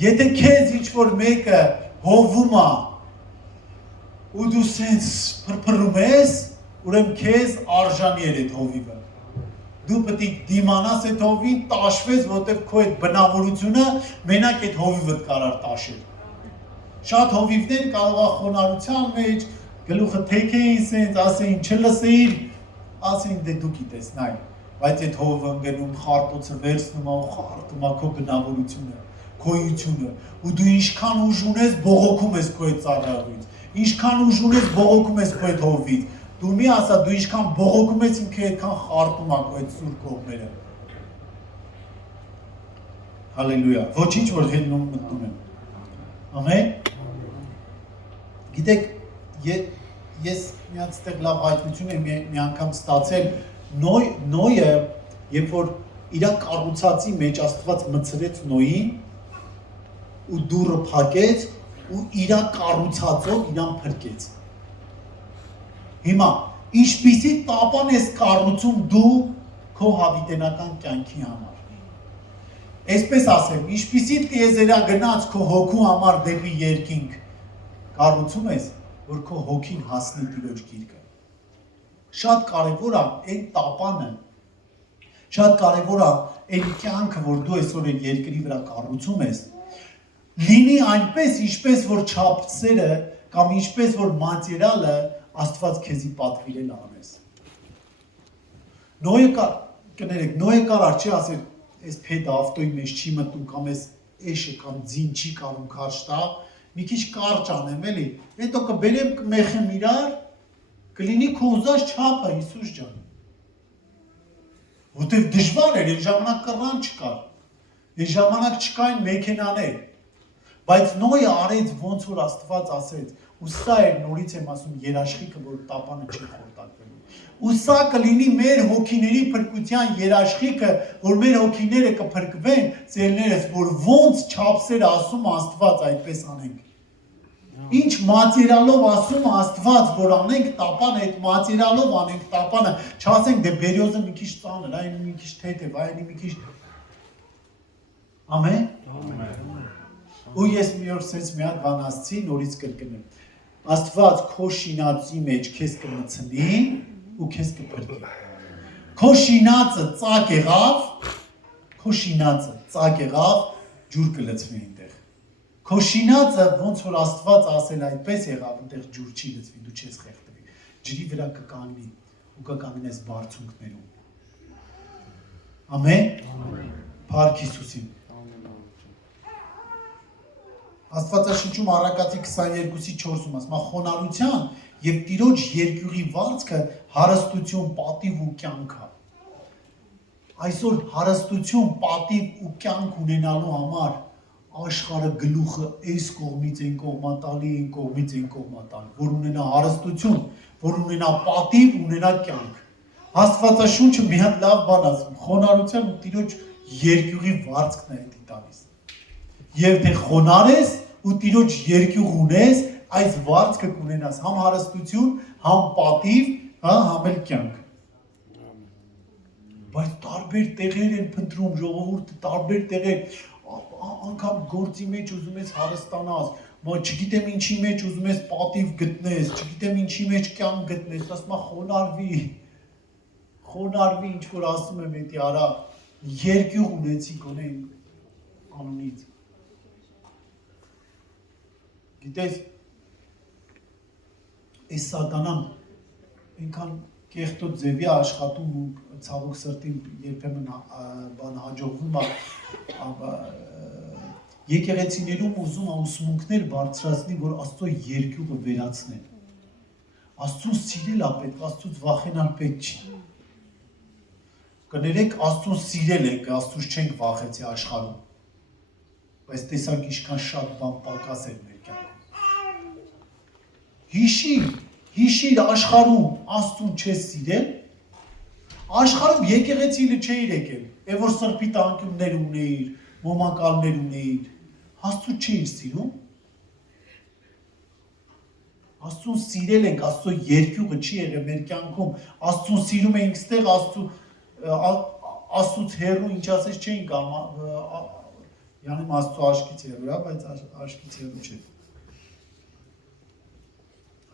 Եթե քեզ ինչ-որ մեկը հովում է ու դու սենց փրփրում ես, ուրեմն քեզ արժանի էր այդ հովիվը։ Դու պետք է դիմանաս այդ հովին, տաշվես, որտեղ քո այդ բնավորությունը մենակ այդ հովիվը կարար տաշել։ Շատ հովիվներ կարող է խոնարհության մեջ գլուխը թեքեին սենց, ասեին չլսեին, ասեին դե դու գիտես նայ, բայց այդ հովը ընկնում խարտոցը վերցնում է ու խարտում է քո բնավորությունը, քոյությունը, ու դու ինչքան ուժ ունես բողոքում ես քո այդ ծառայողից, ինչքան ուժ ունես բողոքում ես քո այդ հովից, դու մի ասա դու ինչքան բողոքում ես ինքը այդքան խարտում է քո այդ սուր կողմերը։ Հալելույա, ոչինչ որ հելնում մտնում եմ։ Ամեն։ Գիտեք, ես միած տեղ լավ հայտնություն եմ մի անգամ ստացել, Նոյը, երբ որ իրա կառուցածի մեջ Աստված մցրեց Նոյին ու դուռը փակեց ու իրա կառուցածով իրան փրկեց։ Հիմա, ինչպիսի տապան ես կառուցում դու քո հավիտենական կյանքի համար։ Այսպես ասեմ, ինչպիսի տիեզերագնաց քո հոգու համար դեպի երկինք կառուցում ես, որ քո հոգին հասնի Տիրոջ գիրկը։ Շատ կարևոր է այն տապանը, շատ կարևոր է այն կյանքը, որ դու այսօր այդ երկրի վրա կառուցում ես, լինի այնպես, ինչպես որ չափսերը կամ ինչպես որ մատերիալը Աստված քեզի պատվիրել անես։ Նոյը կար, կներեք, Նոյը կարար չի ասել, այս փեդը ավտոյի մեջ չի մտնում կամ այս էշը կամ ձին չի կարում քարշ տա, մի քիչ կարճ անեմ էլի, հետո կբերեմ կմեխեմ իրար, կլինի քո ուզած չափը Հիսուս ջան։ Որտեվ դժվար էր, այն ժամանակ կռան չկար։ Այն ժամանակ չկային մեքենաներ։ Բայց Նոյը արեց ոնց որ Աստված ասեց, ու սա էր նորից եմ ասում երաշխիքը, որ տապանը չի խորտակվելու։ Ու սա կլինի մեր հոգիների փրկության երաշխիքը, որ մեր հոգիները կփրկվեն, ծերներս, որ ոնց չափսեր ասում Աստված այդպես անենք։ Ինչ մատերիալով ասում Աստված, որ անենք տապանը, այդ մատերիալով անենք տապանը, չասենք դե բերյոզը մի քիչ ծանր, այն մի քիչ թեթև, այն մի քիչ Ամեն։ Ու ես մի օր sense մի հատ բան ասացի, նորից կրկնեմ։ Աստված քո շինածի մեջ քեզ կմցնի ու քեզ կփրկի։ Քո շինածը ծակ եղավ, ջուր կլցվի այնտեղ։ Քո շինածը ոնց որ Աստված ասել այդպես եղավ, այնտեղ ջուր չի լցվի, դու չես խեղդվի։ Ջրի վրա կկանգնի ու կկանգնես բարձունքներում։ Ամեն։ Փառք Հիսուսին։ Աստվածաշնչում Առակացի 22:4-ում ասում, խոնարհության եւ Տիրոջ երկյուղի վարձքը հարստություն, պատիվ ու կյանք է։ Այսօր հարստություն, պատիվ ու կյանք ունենալու համար աշխարհը գլուխը այս կողմից այն կողմա տալի, այն կողմից այն կողմա տալի, որ ունենա հարստություն, որ ունենա պատիվ, ունենա կյանք։ Աստվածաշունչը մի հատ լավ բան ասում, խոնարհության ու Տիրոջ երկյուղի վարձքն է դա տալիս։ Եվ թե խոնարհ ես ու Տիրոջ երկյուղ ունես, այս վարձքը կունենաս համ հարստություն, համ պատիվ, համ էլ կյանք։ Բայց տարբեր տեղեր են փնտրում ժողովուրդը, տարբեր տեղեր, անգամ գործի մեջ ուզում ես հարստանաս, չգիտեմ ինչի մեջ ուզում ես պատիվ գտնես, չգիտեմ ինչի մեջ կյանք գտնես, ասում խոնարհվի, ինչ որ ասում եմ էդի արա, երկյուղ ունեցի գոնե անունից։ Գիտես, այս սատանան այնքան կեղտոտ ձևի աշխատում ու ցավոք սրտին երբեմն բան հաջողվում է եկեղեցիներում ուզում է ուսմունքներ բարձրացնի, որ Աստծո երկյուղը վերացնեն։ Աստծուն սիրել է պետք, Աստծուց վախենալ պետք չի։ Կներեք, Աստծուն սիրել ենք, Աստծուց չենք վախեցի աշխարհում։ Բայց տեսակ ինչքան շատ բան պակաս էր մեր կյանքում։ Հիշիր աշխարհում Աստծուն չես սիրել, աշխարհում եկեղեցիը չէիր եկել, եւ որ սրբի տանկումներ ունեիր, մոմակալներ ունեիր, Աստծուն չէիր սիրում։ Աստծուն սիրել ենք, Աստծո երկյուղը չի եղել մեր կյանքում, Աստծուն սիրում էինք ստեղ, Աստծուց հեռու ինչ ասես չէինք, յանում Աստծո աշկից հեռու, բայց աշկից հեռու չէ։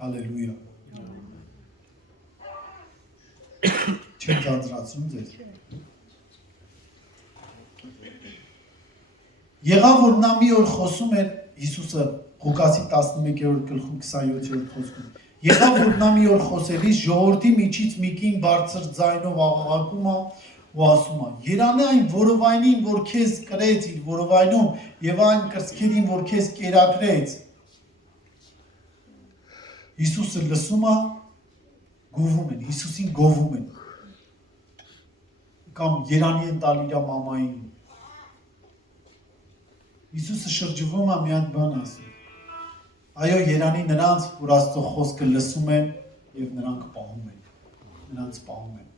Հալելույա։ Չեմ ձանձրացնում ձեզ։ Եղավ որ նա մի օր խոսում էր Հիսուսը Ղուկասի 11-րդ գլխում 27-րդ խոսքում։ Եղավ որ նա մի օր խոսելիս ժողովրդի միջից մի կին բարձր ձայնով աղաղակում է ու ասում է. Երանի այն որովայնին, որ քեզ կրեց իր որովայնում եւ այն կրծքերին, որ քեզ կերակրեց։ Հիսուսը լսում է, գովում են, Հիսուսին գովում են։ Կամ երանի են տալ իր մամային։ Հիսուսը շրջվում է մի հատ բան ասում։ Այո, երանի նրանց, որ Աստծո խոսքը լսում են եւ նրանք պահում են։ Նրանց պահում են։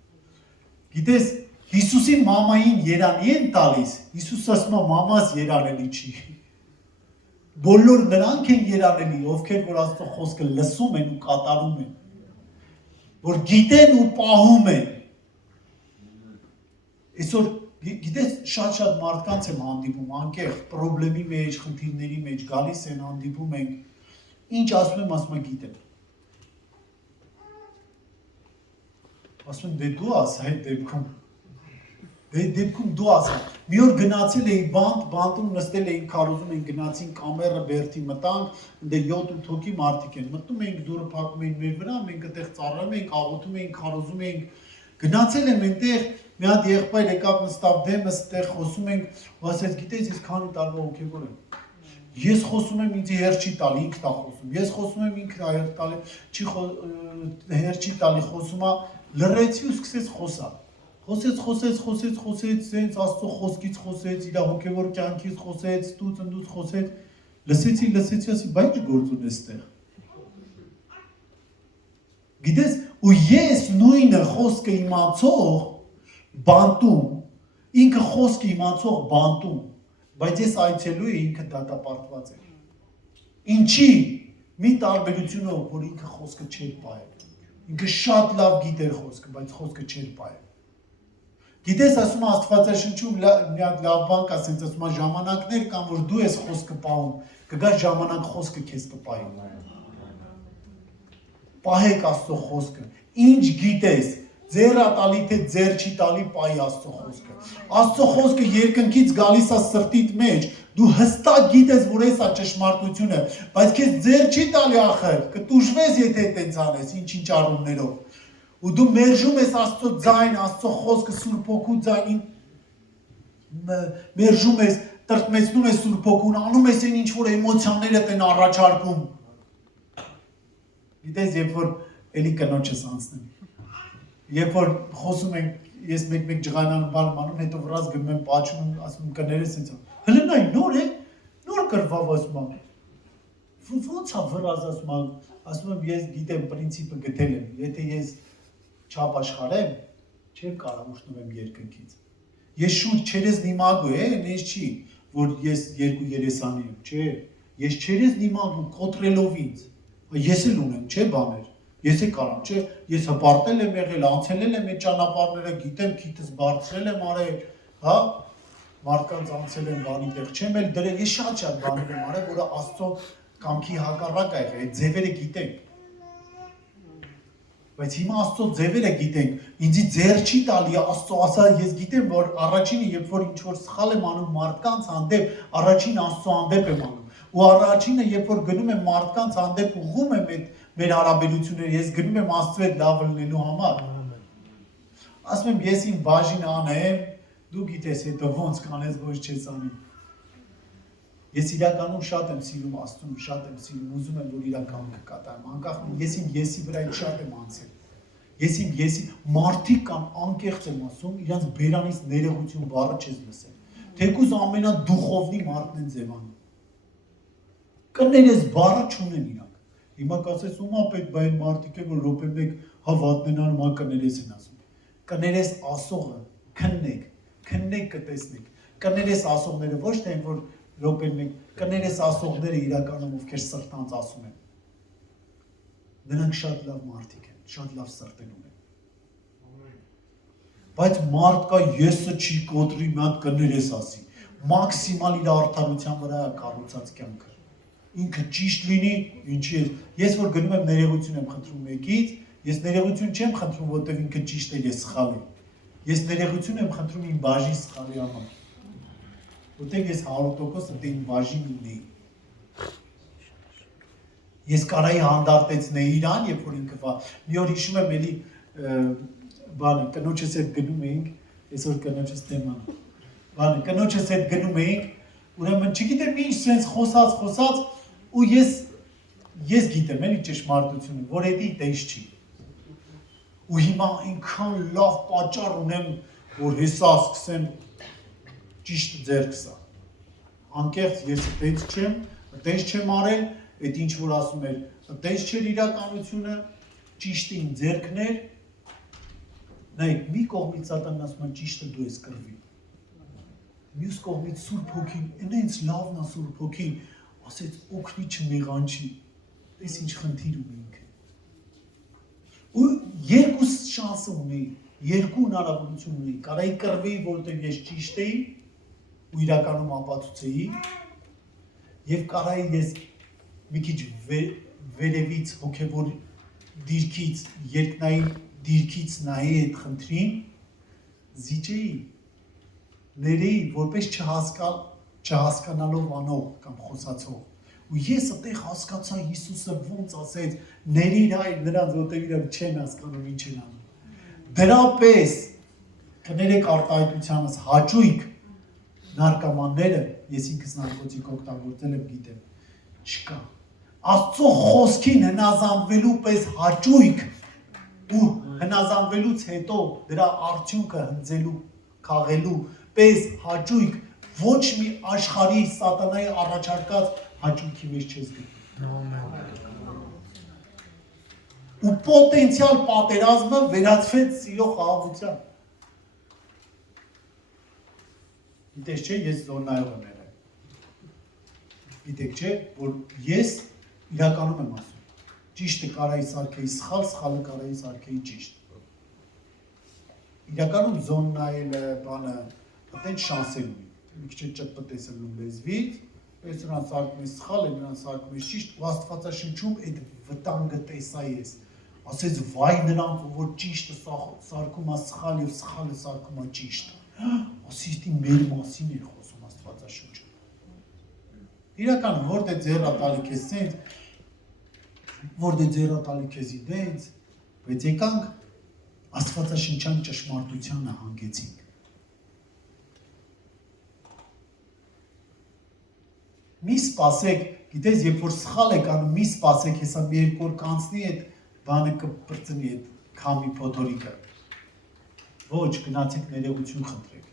Գիտես, Հիսուսի մամային երանի են տալիս, Հիսուսը ասում է մամաս երանելի չի։ Բոլոր նրանք են երանելի, ովքեր որ Աստծո խոսքը լսում են ու կատարում են, որ գիտեն ու պահում են։ Այսօր գիտես շատ մարդկանց եմ հանդիպում, անկեղծ պրոբլեմի մեջ, խնդիրների մեջ գալիս են հանդիպում ենք, ինչ ասում եմ, ասում եմ գիտեմ։ Ասում եմ դե դու աս այդ դեպքում։ դեպքում դու ասա մի օր գնացել էի բանտում նստել էինք քարոզում էինք գնացին կամերը բերթի մտանք ընդ 7-8 հոգի մարդիկ են մտնում էինք դուրը փակում էին մեր վրա մենք այդտեղ ծառայում էինք աղոթում էինք քարոզում էինք գնացել եմ այնտեղ մի հատ եղբայր եկավ նստավ դեմս այդտեղ խոսում ենք ու ասեց գիտես ես քանի տարվա հոգևոր եմ ես խոսում եմ ինձ հեր չի տալի ինքն է խոսում ես խոսում եմ ինքն է հեր տալի չի հեր չի տալի խոսում է լռեցի ու սկսեց խոսալ խոսեց, սենց Աստծո խոսքից խոսեց, իր հոգևոր կյանքից խոսեց, ստուց ընդուց խոսեց, լսեցի, ասի, բա ինչ գործ ունես այստեղ։ Գիտես, ու ես նույնը խոսքը իմացող բանտում, ինքը խոսքը իմացող բանտում, բայց ես այցելու եմ ինքը դատապարտված է։ Ինչի՞ մի տարբերությունով, որ ինքը խոսքը չէր պահել։ Ինքը շատ լավ գիտեր խոսքը, բայց խոսքը չէր պահել։ Գիտես, ասում Աստվածաշնչում մի հատ լավ բան կա, ասենց ասում ժամանակներ կան, որ դու ես խոսքը պահում, կգա ժամանակ խոսքը քեզ կպահի։ Պահեք Աստծո խոսքը։ Ինչ գիտես, ձեր ա տալի թե ձեր չի տալի պահի Աստծո խոսքը։ Աստծո խոսքը երկնքից գալիս է սրտիդ մեջ, դու հստակ գիտես, որ էս է ճշմարտությունը, բայց քեզ ձեր չի տալի ախր, կտուժվես, եթե այդպես անես, ինչ-ինչ առումներով։ Ու դու մերժում ես Աստծո ձայն, Աստծո խոսքը Սուրբ Հոգու ձայնին մերժում ես, տրտմեցնում ես Սուրբ Հոգուն, անում ես այն ինչ որ էմոցիաներդ են առաջարկում։ Գիտես, երբ որ էլի կնոջս անցնեմ։ Երբ որ խոսում ենք, ես մեկ ջղայնան բան անում, հետո վրաս գնում եմ, պատճում եմ, ասում եմ կներես ինձ։ Հələ նայ նոր է, նոր կրվավ ասում եմ։ Ոնց է վրաս ասում եմ ես գիտեմ պրինցիպը գտել եմ, եթե ես չափ աշխարհեմ, չեմ կարող ուշնվեմ երկնքից։ Ես շուտ չերես նիմագու է, ես չի, որ ես երկու երեսանի եմ, չէ։ Ես չերես նիմագու կոտրելով ինձ։ Ես էլ ունեմ, չէ բաներ։ Ես էլ կարամ, չէ, ես հպարտել եմ եղել, անցել եմ այդ ճանապարհները, գիտեմ, քիթս բարձրել եմ արել, հա, մարդկանց անցել եմ բանի տեղ, չեմ էլ դրել, ես շատ բաներ եմ արել, որը Աստծո կամքի հակառակ է եղել, այդ ձևերը գիտենք։ Բայց հիմա Աստծո ձևերը գիտենք, ինձի ձեր չի տալի, Աստծո ասա, ես գիտեմ, որ առաջինը, երբ որ ինչ-որ սխալ եմ անում մարդկանց հանդեպ, առաջին Աստծո հանդեպ եմ անում։ Ու առաջինը, երբ որ գնում եմ մարդկանց հանդեպ ուղղում եմ այդ մեր հարաբերությունները, ես գնում եմ Աստծո հետ լավ լինելու համար։ Ասում եմ, ես իմ բաժին անեմ, դու գիտես, հետո ոնց կանես, ոչ չես անի։ Ես իրականում շատ եմ սիրում Աստծուն, շատ եմ սիրում, ուզում եմ, որ իրական կկատարեմ, անկախ ես իմ եսի վրա շատ եմ անցել։ Ես իմ եսի մարդիկ կան անկեղծ եմ ասում, իրանց բերանից ներողություն բառը չես լսել։ Թեկուզ ամենադուխովնի մարդն են ձևանում։ Կներես բառը չունեն իրանք։ Հիմա կասես ումա պետք բա այն մարդիկ են, որ րոպե մեկ հավատն են անում, հա կներես են ասում։ Կներես ասողը, քննեք կտեսնեք։ Կներես ասողները ոչ թե որ րոպե մեկ կներես ասողները իրականում ովքեր սրտանց ասում են։ Նրանք շատ լավ մարդիկ են, շատ լավ սրտեր ունեն։ Բայց մարդ կա եսը չի կոտրի, մի հատ կներես ասի։ Մաքսիմալ իր արդարության վրա է կառուցած կյանքը։ Ինքը ճիշտ լինի, ինչի է։ Ես որ գնում եմ ներողություն եմ խնդրում մեկից, ես ներողություն չեմ խնդրում, որտեղ ինքը ճիշտ է, ես սխալ եմ։ Ես ներողություն եմ խնդրում իմ բաժի սխալի համար։ Որտեղ ես 100% դե իմ բաժին ունեի։ Ես կարայի հանդարտեցնեի իրան, երբ որ ինքը վա։ Մի օր հիշում եմ էլի բանը, կնոջս հետ գնում էինք, այսօր կնոջս թեման։ Բանը, կնոջս հետ գնում էինք, ուրեմն չգիտեմ ինչ sense խոսած ու ես գիտեմ էլի ճշմարտությունը, որ էդի տես չի։ Ու հիմա այնքան լավ պատճառ ունեմ, որ հեսա սկսեմ ճիշտ ձեռքսա։ Անկեղծ ես տես չեմ արել, այդ ինչ որ ասում էր, տես չէր իրականությունը, ճիշտին ձեռքներ, նայեք, մի կողմից սատանան ասում է ճիշտը դու ես կռվի։ Մյուս կողմից Սուրբ Հոգին, այնց լավն է Սուրբ Հոգին, ասեց օգնի չմեղանչի, այս ինչ խնդիր ունի ինքը։ Ու երկու շանսը ունի, երկու հնարավորություն ունի, կարայի կռվեի, որտեղ ես ճիշտ էի, ու իրականում ապացուցեի, եւ կարայի ես մի քիչ վերևից հոգեվոր դիրքից, երկնային դիրքից նայի այդ խնդրին, զիջեի, ների որպես չհասկանալով անող կամ խոսացող։ Ու ես այդտեղ հասկացա Հիսուսը ոնց ասեց, ների հայր նրանց, որտեղ իրենք չեն հասկանում ինչ են անում։ Դրա պես կներեք արտահայտությանս հաճույք նարկոմանները, ես ինքս նարկոտիկ օգտագործել եմ գիտեմ, չկա։ Աստծո խոսքին հնազանդվելու պես հաճույք ու հնազանդվելուց հետո դրա արդյունքը հնձելու, քաղելու պես հաճույք ոչ մի աշխարհի սատանայի առաջարկած հաճույքի մեջ չես գտնում։ Ու պոտենցիալ պատերազմը վերածվեց սիրո խաղաղության։ Գիտես չէ, ես զոնայով եմ եղել։ Գիտեք չէ, որ ես իրականում եմ ասում։ Ճիշտը կարայի սարքեի սխալ, սխալը կարայի սարքեի ճիշտ։ Իրականում զոննայելը բանը այդեն շանսել ունի։ Մի քիչ ճտպտեսելու լեզվից, ես նրան սարքում ես սխալ, նրան սարքում ես ճիշտ, ու Աստվածաշնչում այդ վտանգը տեսա ես։ Ասեց վայ նրանք, որ ճիշտը սարքում է սխալ եւ սխալը սարքում է ճիշտ։ Ասիստի մեր մասին է խոսում Աստվածաշունչը։ Իրականում որտե ձեռա տալի քեզ սենց, որտե ձեռա տալի քեզ իդենց, բայց եկանք Աստվածաշնչյան ճշմարտությանը հանգեցինք։ Մի սպասեք, գիտես, երբ որ սխալ եք անում, մի սպասեք, հեսա մի երկու օր կանցնի այդ բանը կպրծնի այդ քամի փոթորիկը։ Ոչ, գնացեք ներողություն խնդրեք։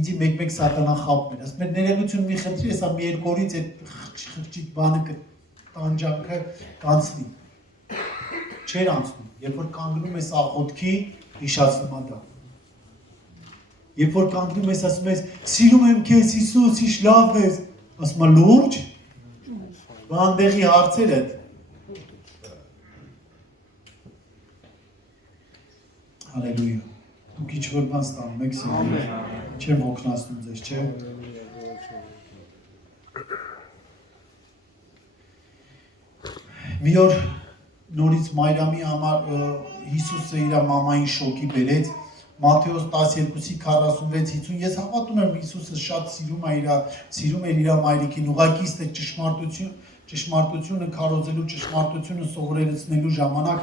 Ինձի մեկ-մեկ սատանա խաբում էր, ասում էր ներողություն մի խնդրի, հեսա մի երկու օրից այդ խղճիկ բանը տանջանքը կանցնի։ Չէր անցնում, երբ որ կանգնում ես աղոթքի, հիշացնում է դա։ Երբ որ կանգնում ես, ասում ես, սիրում եմ քեզ Հիսուս, ինչ լավ ես, ասում է լուրջ, բանդեղի հարցեր այդ։ Հալելույա, դուք ինչ որ բան ստանում եք սիրում, չեմ հոգնացնում ձեզ, չէ։ Մի օր նորից Մարիամի համար Հիսուսը իր մամային շոկի բերեց, Մատթեոս 12:46-50, ես հավատում եմ Հիսուսը շատ սիրում էր իր մայրիկին, ուղղակի ստե ճշմարտությունը քարոզելու, ճշմարտությունը սովորեցնելու ժամանակ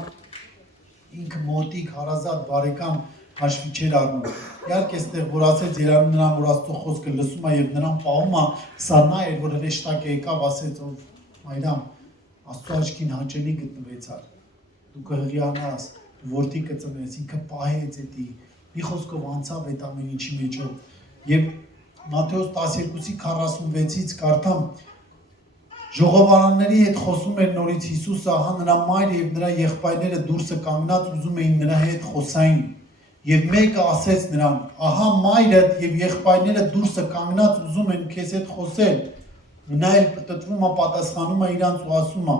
ինքը մոտիկ, հարազատ, բարեկամ հաշվի չէր առնում։ Իհարկե այստեղ որ ասեց Երանում նրան, որ Աստծո խոսքը լսում է եւ նրան պահում է, սա նա էր, որ հրեշտակը եկավ, ասեց, ով Մարիամ, Աստծո աչքին հաճելի գտնվեցար։ Դու կհղիանաս, դու որդի կծնես, ինքը պահեց էդի, մի խոսքով անցավ այդ ամեն ինչի մեջով։ Եվ Մատթեոս 12:46-ից կարդամ, ժողովարանների հետ խոսում էր նորից Հիսուսը, ահա նրա մայրը եւ նրա եղբայրները դուրսը կանգնած ուզում էին նրա հետ խոսային։ Եվ մեկը ասեց նրան, ահա մայրդ եւ եղբայրները դուրսը կանգնած ուզում են քեզ հետ խոսել։ Նա էլ պատտվում է, պատասխանում է իրանց ու ասում է.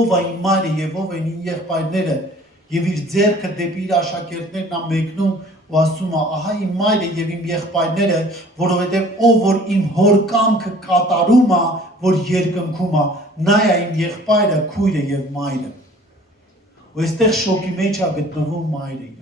ով է իմ մայրը եւ ով են իմ եղբայրները, եւ իր ձեռքը դեպի իր աշակերտներն է մեկնում ու ասում է, ահա իմ մայրը եւ իմ եղբայրները, որովհետեւ ով որ իմ հոր կամքը կատարում է, որ երկնքում է, նա է իմ եղբայրը, քույրը եւ մայրը։ Ու այստեղ շոկի մեջ է գտնվում մայրը իր։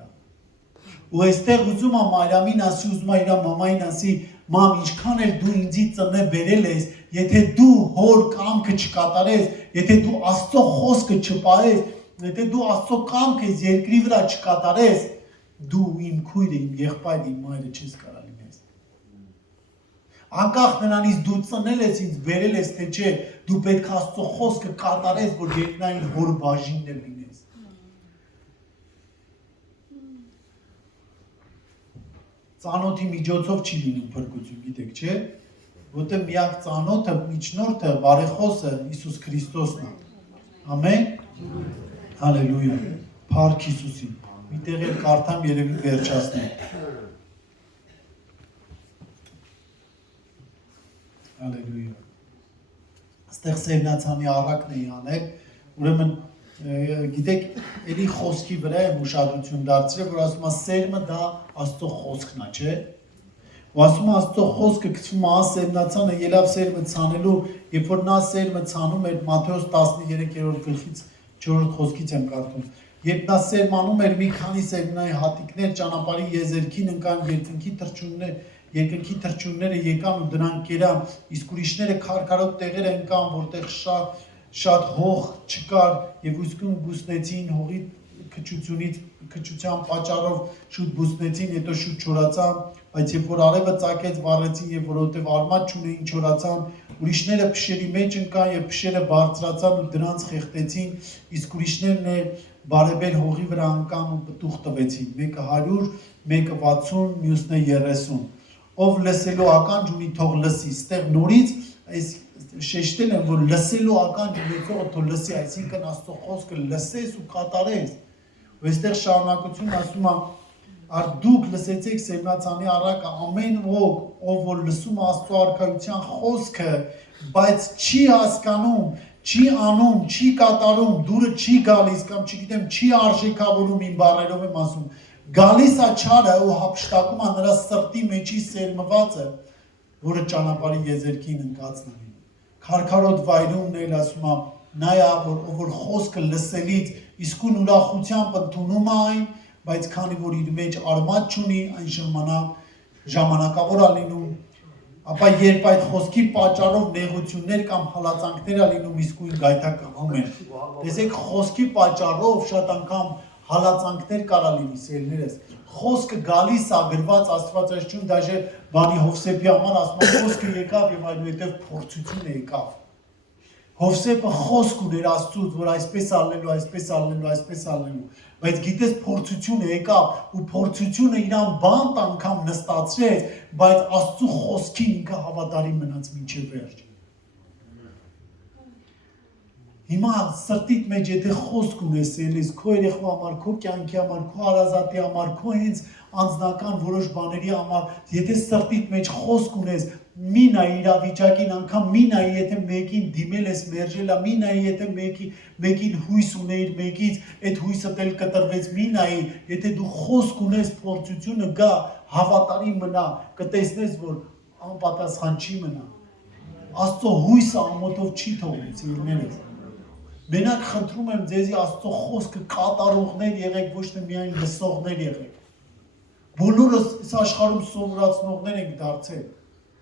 Ու այստեղ ուզում է Մարիամին ասի, ուզում է իր մամային ասի, մամ, ինչքան էլ դու ինձի ծնե բերել ես, եթե դու հոր կամքը չկատարես, եթե դու Աստծո խոսքը չպահես, եթե դու Աստծո կամքը երկրի վրա չկատարես, դու իմ քույրը, իմ եղբայրը, իմ մայրը չես կարող լինես։ Անկախ նրանից դու ծնել ես ինձ, բերել ես, թե չէ, դու պետք է Աստծո խոսքը կատարես, որ երկնային հոր բաժինն լինես։ Ծանոթի միջոցով չի լինում փրկություն, գիտեք, չէ՞։ Որտեղ միակ ծանոթը, միջնորդը, բարեխոսը Հիսուս Քրիստոսն է։ Ամեն։ Հալելույա։ Փառք Հիսուսին։ Միտեղ էլ կարդամ երևի վերջացնեմ։ Հալելույա։ Այստեղ Սևնացանի առակն էի անել, ուրեմն գիտեք, էլի խոսքի վրա եմ ուշադրություն դարձրել, որ ասում է սերմը դա Աստծո խոսքն է, չէ՞։ Ու ասում է Աստծո խոսքը գցվում է Սևնացանը ելավ սերմը ցանելու, երբ որ նա սերմը ցանում էր Մատթեոս 13-րդ գլխից 4-րդ խոսքից եմ կարդում։ Երբ նա սերմանում էր մի քանի սերմնայի հատիկներ ճանապարհի եզերքին ընկան երկնքի թռչունները եկան ու դրանք կերան, իսկ ուրիշները քարքարոտ տեղեր ընկան, որտեղ շատ հող չկար եւ ուսկուն բուսնեցին հողի քչության պատճառով շուտ բուսնեցին, հետո շուտ չորացան, բայց երբ որ արևը ծագեց, վառեցին եւ որովհետեւ արմատ չունեին, չորացան, ուրիշները փշերի մեջ ընկան եւ փշերը բարձրացան ու դրանց խեղդեցին, իսկ ուրիշներն բարեբեր հողի վրա ընկան ու պտուղ տվեցին, մեկը 100, մեկը 60, մյուսն 30։ Ով լսելու ականջ ունի, թող լսի, ստեղ նորից այս շեշտել են, որ լսելու ականջ ունեցողը թող լսի, այսինքն Աստծո խոսքը լսես ու կատարես։ Ու այստեղ շարունակությունն ասում է, «Արդ դուք լսեցիք Սերմնացանի առակը, ամեն ով որ լսում է Աստծո արքայության խոսքը, բայց չի հասկանում, չի անում, չի կատարում, դուրը չի գալիս կամ չգիտեմ, չի արժեքավորում իմ բառերով եմ ասում, գալիս է չարը ու հափշտակում է նրա սրտի մեջի սերմվածը, որը ճանապարհի եզերքին ընկածն է։ Քարքարոտ վայրումն էլ ասում է, նայա, որ խոսքը լսելից իսկույն ուրախությամբ ընդունում է այն, բայց քանի որ իր մեջ արմատ չունի, այն ժամանակավոր է լինում, ապա երբ այդ խոսքի պատճառով նեղություններ կամ հալածանքներ է լինում, իսկույն գայթակղում են։ Տեսեք, խոսքի պատճառով շատ անգամ հալածանքներ կարա լինի, սիրելիներս։ Խոսքը գալիս է գրված Աստվածաշնչում, դաժե բանի Հովսեփի համար ասում է խոսքը եկավ եւ այնուհետեւ փորձությունը եկավ։ Հովսեփը խոսք ուներ Աստծուց, որ այսպես ալնելու, այսպես ալնելու, այսպես ալնելու, բայց գիտես փորձությունը եկավ ու փորձությունը իրան բանտ անգամ նստացրեց, բայց Աստծո խոսքին ինքը հավատարիմ մնաց մինչև վերջ։ Հիմա սրտիդ մեջ եթե խոսք ունես, ելիս քո երեխու համար, քո կյանքի համար, քո հարազատի համար, քո հենց անձնական որոշ բաների համար, եթե սրտիդ մեջ խոսք ունես, մի նայի իրավիճակին, անգամ մի նայի եթե մեկին դիմել ես մերժել, մի նայի եթե մեկին հույս ունեիր, մեկից այդ հույսը դել կտրվեց, մի նայի, եթե դու խոսք ունես, փորձությունը գա, հավատարիմ մնա, կտեսնես, որ անպատասխան չի մնա։ Աստծո հույսը ամոթով չի թողնի, սիրելիներս։ Մենակ խնդրում եմ ձեզի Աստծո խոսքը կատարողներ եղեք, ոչ թե միայն լսողներ եղեք։ Բոլորս այս աշխարհում սովորացնողներ ենք դարձել։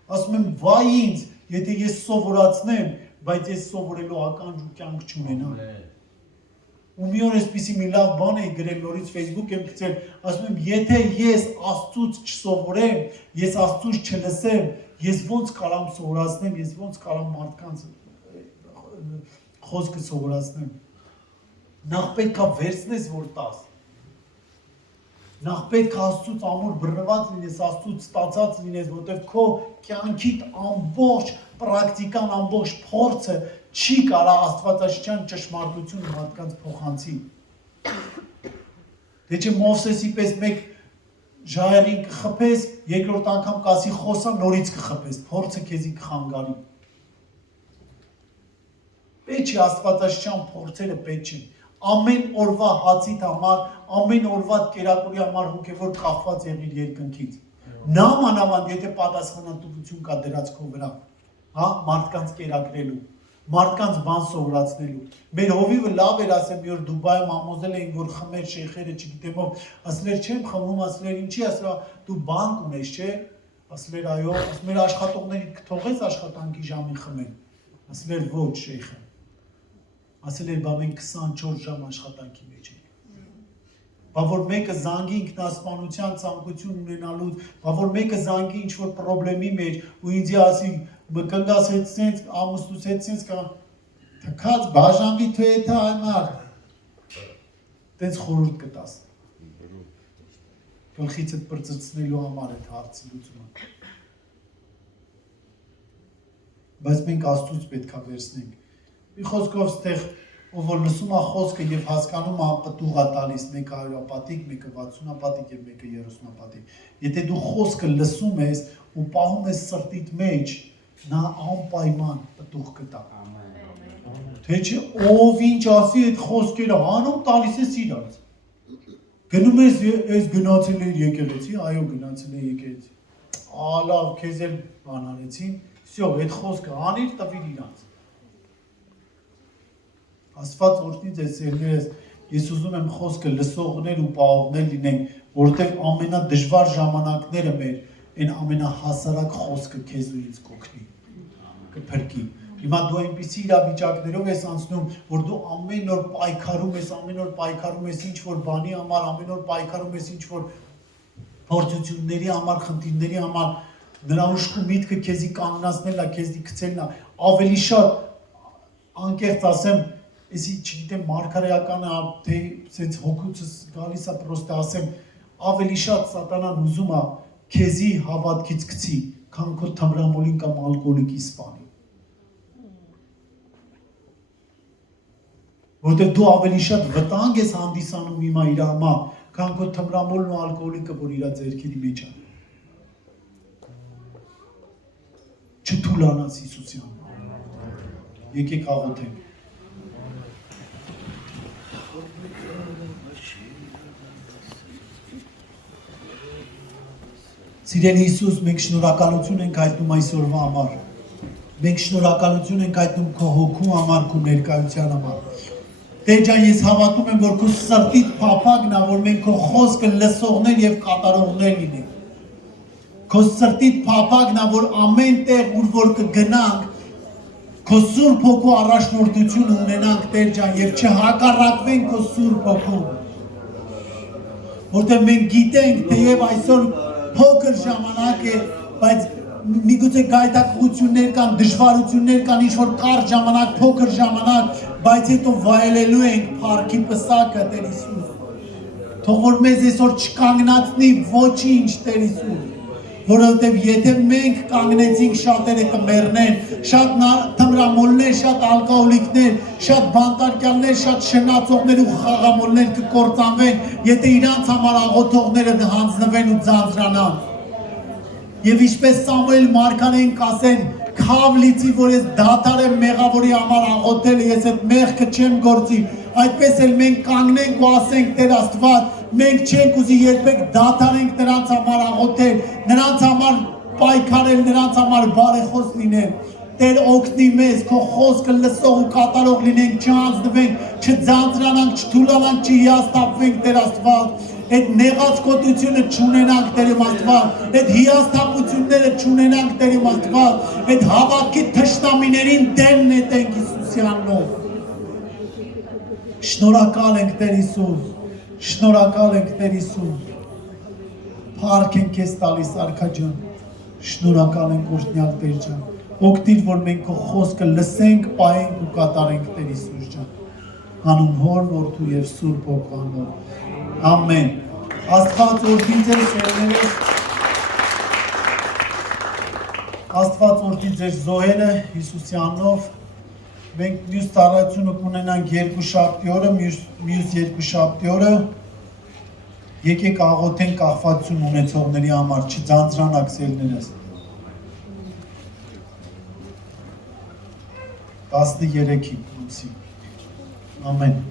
Ասում եմ, վայ ինձ, եթե ես սովորացնեմ, բայց ես սովորելու ականջ ու կյանք չունենամ։ Ու մի օր այսպիսի մի լավ բան էի գրել, նորից Facebook եմ գցել, ասում եմ, եթե ես Աստծուց չսովորեմ, ես Աստծուց չլսեմ, ես ոնց կարամ սովորացնեմ, ես ոնց կարամ մարդկանց խոսքը սովորացնեմ։ Նախ պետք է վերցնես, որ տաս։ Նախ պետք է Աստծուց ամուր բռնված լինես, Աստծուց ստացած լինես, որտեղ քո կյանքիդ ամբողջ պրակտիկան, ամբողջ փորձը չի կարա Աստվածաշնչյան ճշմարտությունը մարդկանց փոխանցի։ Դե չէ Մովսեսի պես մեկ ժայռին կխփես, երկրորդ անգամ կասի խոսա, նորից կխփես, փորձը քեզի կխանգարի։ Պետք չի Աստվածաշնչյան փորձերը պետք չեն։ Ամեն օրվա հացիդ համար, ամեն օրվա կերակուրի համար հոգևոր կախված եղիր երկնքից։ Նամանավանդ եթե պատասխանատվություն կա դրած քո վրա, հա, մարդկանց կերակրելու, մարդկանց բան սովորացնելու։ Մեր հովիվը լավ էր ասել, մի օր Դուբայում համոզել էին, որ խմեր շեյխերը, չգիտեմ ով, ասել էր չեմ խմում, ասել էր ինչի, ասել դու բանկ ունես, չէ՞, ասել էր այո, ասել մեր աշխատողներին կթողես աշխատանքի ժամին խմեն, ասել էր ոչ շեյխը, ասել էր բա մենք 24 ժամ աշխատանքի մեջ ենք։ Բա որ մեկը զանգի ինքնասպանության ցանկություն ունենալուց, բա որ մեկը զանգի ինչ-որ խնդրի մեջ ու ինձի ասի մկնդաս հետ սենց, ամուսնուց հետ սենց կա, թքած բաժանվի թե եթե այնար, տենց խորուրդ կտաս, գլխիցդ պրծծնելու համար այդ հարցի լուծումը, բայց մենք Աստծուց պետք է վերցնենք, մի խոսքով ստեղ ով որ լսում է խոսքը եւ հասկանում է պտուղ է տալիս, մեկը 100-պատիկ, մեկը 60-պատիկ եւ մեկը 30-պատիկ։ Եթե դու խոսքը լսում ես ու պահում ես սրտիդ մեջ, նա անպայման պտուղ կտա։ Թե չէ ով ինչ ասի այդ խոսքերը հանում տալիս է իրաց։ Գնում ես այս գնացել է եկեղեցի, այո գնացել է եկեղեցի։ Լավ, քեզ էլ բան արեցին, всё, այդ խոսքը անիր տվիր իրանց։ Աստված օրհնի ձեզ սիրելիներս, Ես ուզում եմ խոսքը լսողներ ու պահողներ լինենք, որովհետև ամենադժվար ժամանակները մեր այն ամենահասարակ խոսքը քեզ ու ինձ կօգնի, կփրկի։ Հիմա դու այնպիսի իրավիճակներով ես անցնում, որ դու ամեն օր պայքարում ես ինչ-որ բանի համար, ամեն օր պայքարում ես ինչ-որ փորձությունների համար, խնդիրների համար, նրա ուշքի միտքը քեզի կանգնացնելն է, քեզի գցելն է, ավելի շատ անկեղծ ասեմ, Եսի չգիտեմ մարգարեականը թե սենց հոգուցս գալիս է պրոստը ասեմ, ավելի շատ սատանան ուզում է քեզի հավատքից գցի, քան քո թմրամոլին կամ ալկոհոլիկի սպանի։ Որտեղ դու ավելի շատ վտանգ ես հանդիսանում հիմա իր համար, քան քո թմրամոլն ու ալկոհոլիկը, որ իր ձեռքերի մեջ է։ Չթուլանաս Հիսուսի համար։ Եկեք աղոթենք։ Սիրելի Հիսուս, մենք շնորհակալություն ենք հայտնում այսօրվա համար։ Մենք շնորհակալություն ենք հայտնում քո հոգու համար, քո ներկայության համար։ Տեր ջան, ես հավատում եմ, որ քո սրտիդ փափագն է, որ մենք քո խոսքը լսողներ եւ կատարողներ լինենք։ Քո սրտիդ փափագն է, որ ամեն տեղ ուր որ կգնանք, քո Սուրբ Հոգու առաջնորդություն ունենանք, Տեր ջան, եւ չհակառակվենք քո Սուրբ Հոգուն։ Որտեղ մենք գիտենք, թեև այսօր փոքր ժամանակ է, բայց միգուցե գայթակղություններ կան, դժվարություններ կան, ինչ-որ կարճ ժամանակ, փոքր ժամանակ, բայց հետո վայելելու ենք փառքի պսակը, Տեր Հիսուս։ Թող որ մեզ այսօր չկանգնացնի ոչինչ, Տեր Հիսուս, որովհետև եթե մենք կանգնեցինք, շատերը կմեռնեն, շատ թմրամոլներ, շատ ալկոհոլիկներ, շատ բանտարկյալներ, շատ շնացողներ ու խաղամոլներ կկործանվեն, եթե իրանց համար աղոթողները հանձնվեն ու ձանձրանան։ Եվ ինչպես Սամուել մարգարեն կասեն, քավ լիցի, որ ես դադար եմ մեղավորի համար աղոթել, ես այդ մեղքը չեմ գործի, այդպես էլ մենք կանգնենք ու ասենք, Տեր Աստված, մենք չենք ուզի երբեք դադարենք նրանց համար աղոթել, նրանց համար պայքարել, նրանց համար բարեխոս լինել։ Տեր օգնի մեզ, քո խոսքը լսող ու կատարող լինենք, չհանձնվենք, չձանձրանանք, չթուլանանք, չհիասթափվենք, Տեր Աստված, այդ նեղացկոտությունը չունենանք, Տեր Աստված, այդ հիասթափությունները չունենանք, Տեր Աստված, այդ հավատքի թշնամիներին դեն նետենք Հիսուսի անունով։ Շնորհակալ ենք, Տեր Հիսուս, շնորհակալ ենք, Տեր Հիսուս, փառք ենք քեզ տալիս, Արքա ջան, շնորհակալ ենք, օրհնյալ Տեր ջան, օգնիր, որ մենք քո խոսքը լսենք, պահենք ու կատարենք, Տեր Հիսուս ջան, անուն Հոր, Որդու եւ Սուրբ Հոգու անունով, ամեն։ Աստված օրհնի ձեր սերունդներս, Աստված օրհնի ձեր զոհերը Հիսուսի անունով։ Մենք մյուս ծառայությունը կունենանք երկուշաբթի օրը, մյուս երկուշաբթի օրը եկեք աղոթենք կախվածություն ունեցողների համար, չձանձրանաք սերունդներս։ 13-ին ամսի։ Ամեն։